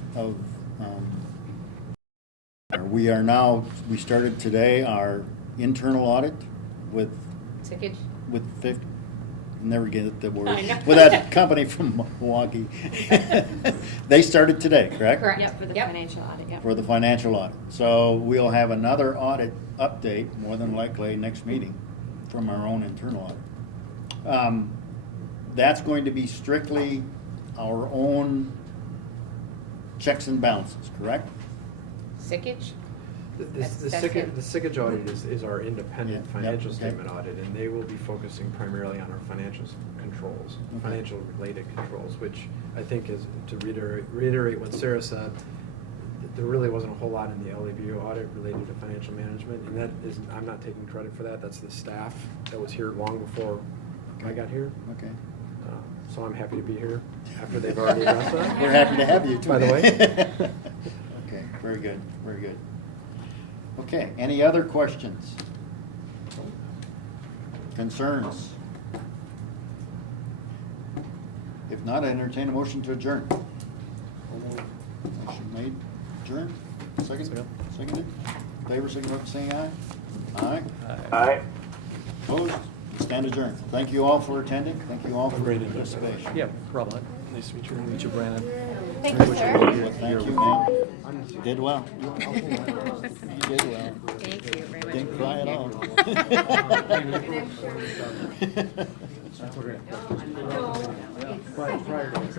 we started today our internal audit with Sickage? with 50, never get the word, I know. with that company from Milwaukee. They started today, correct? Correct. Yep, for the financial audit, yep. For the financial audit. So we'll have another audit update, more than likely, next meeting from our own internal audit. That's going to be strictly our own checks and balances, correct? Sickage? The Sickage audit is our independent financial statement audit, and they will be focusing primarily on our financial controls, financial related controls, which I think is, to reiterate what Sarah said, there really wasn't a whole lot in the LABU audit related to financial management, and that is, I'm not taking credit for that. That's the staff that was here long before I got here. Okay. So I'm happy to be here after they've already addressed that. We're happy to have you too. By the way. Okay, very good, very good. Okay, any other questions? Concerns? If not, I entertain a motion to adjourn. Motion made, adjourn. Seconded. Favor, signify by saying aye. Aye. Aye. Opposed? Stand adjourned. Thank you all for attending. Thank you all for your participation. Yeah, problem. Nice to meet you. Meet you, Brandon. Thank you, sir. Thank you, ma'am. You did well. You did well. Thank you very much. Didn't cry at all. That's what we're gonna.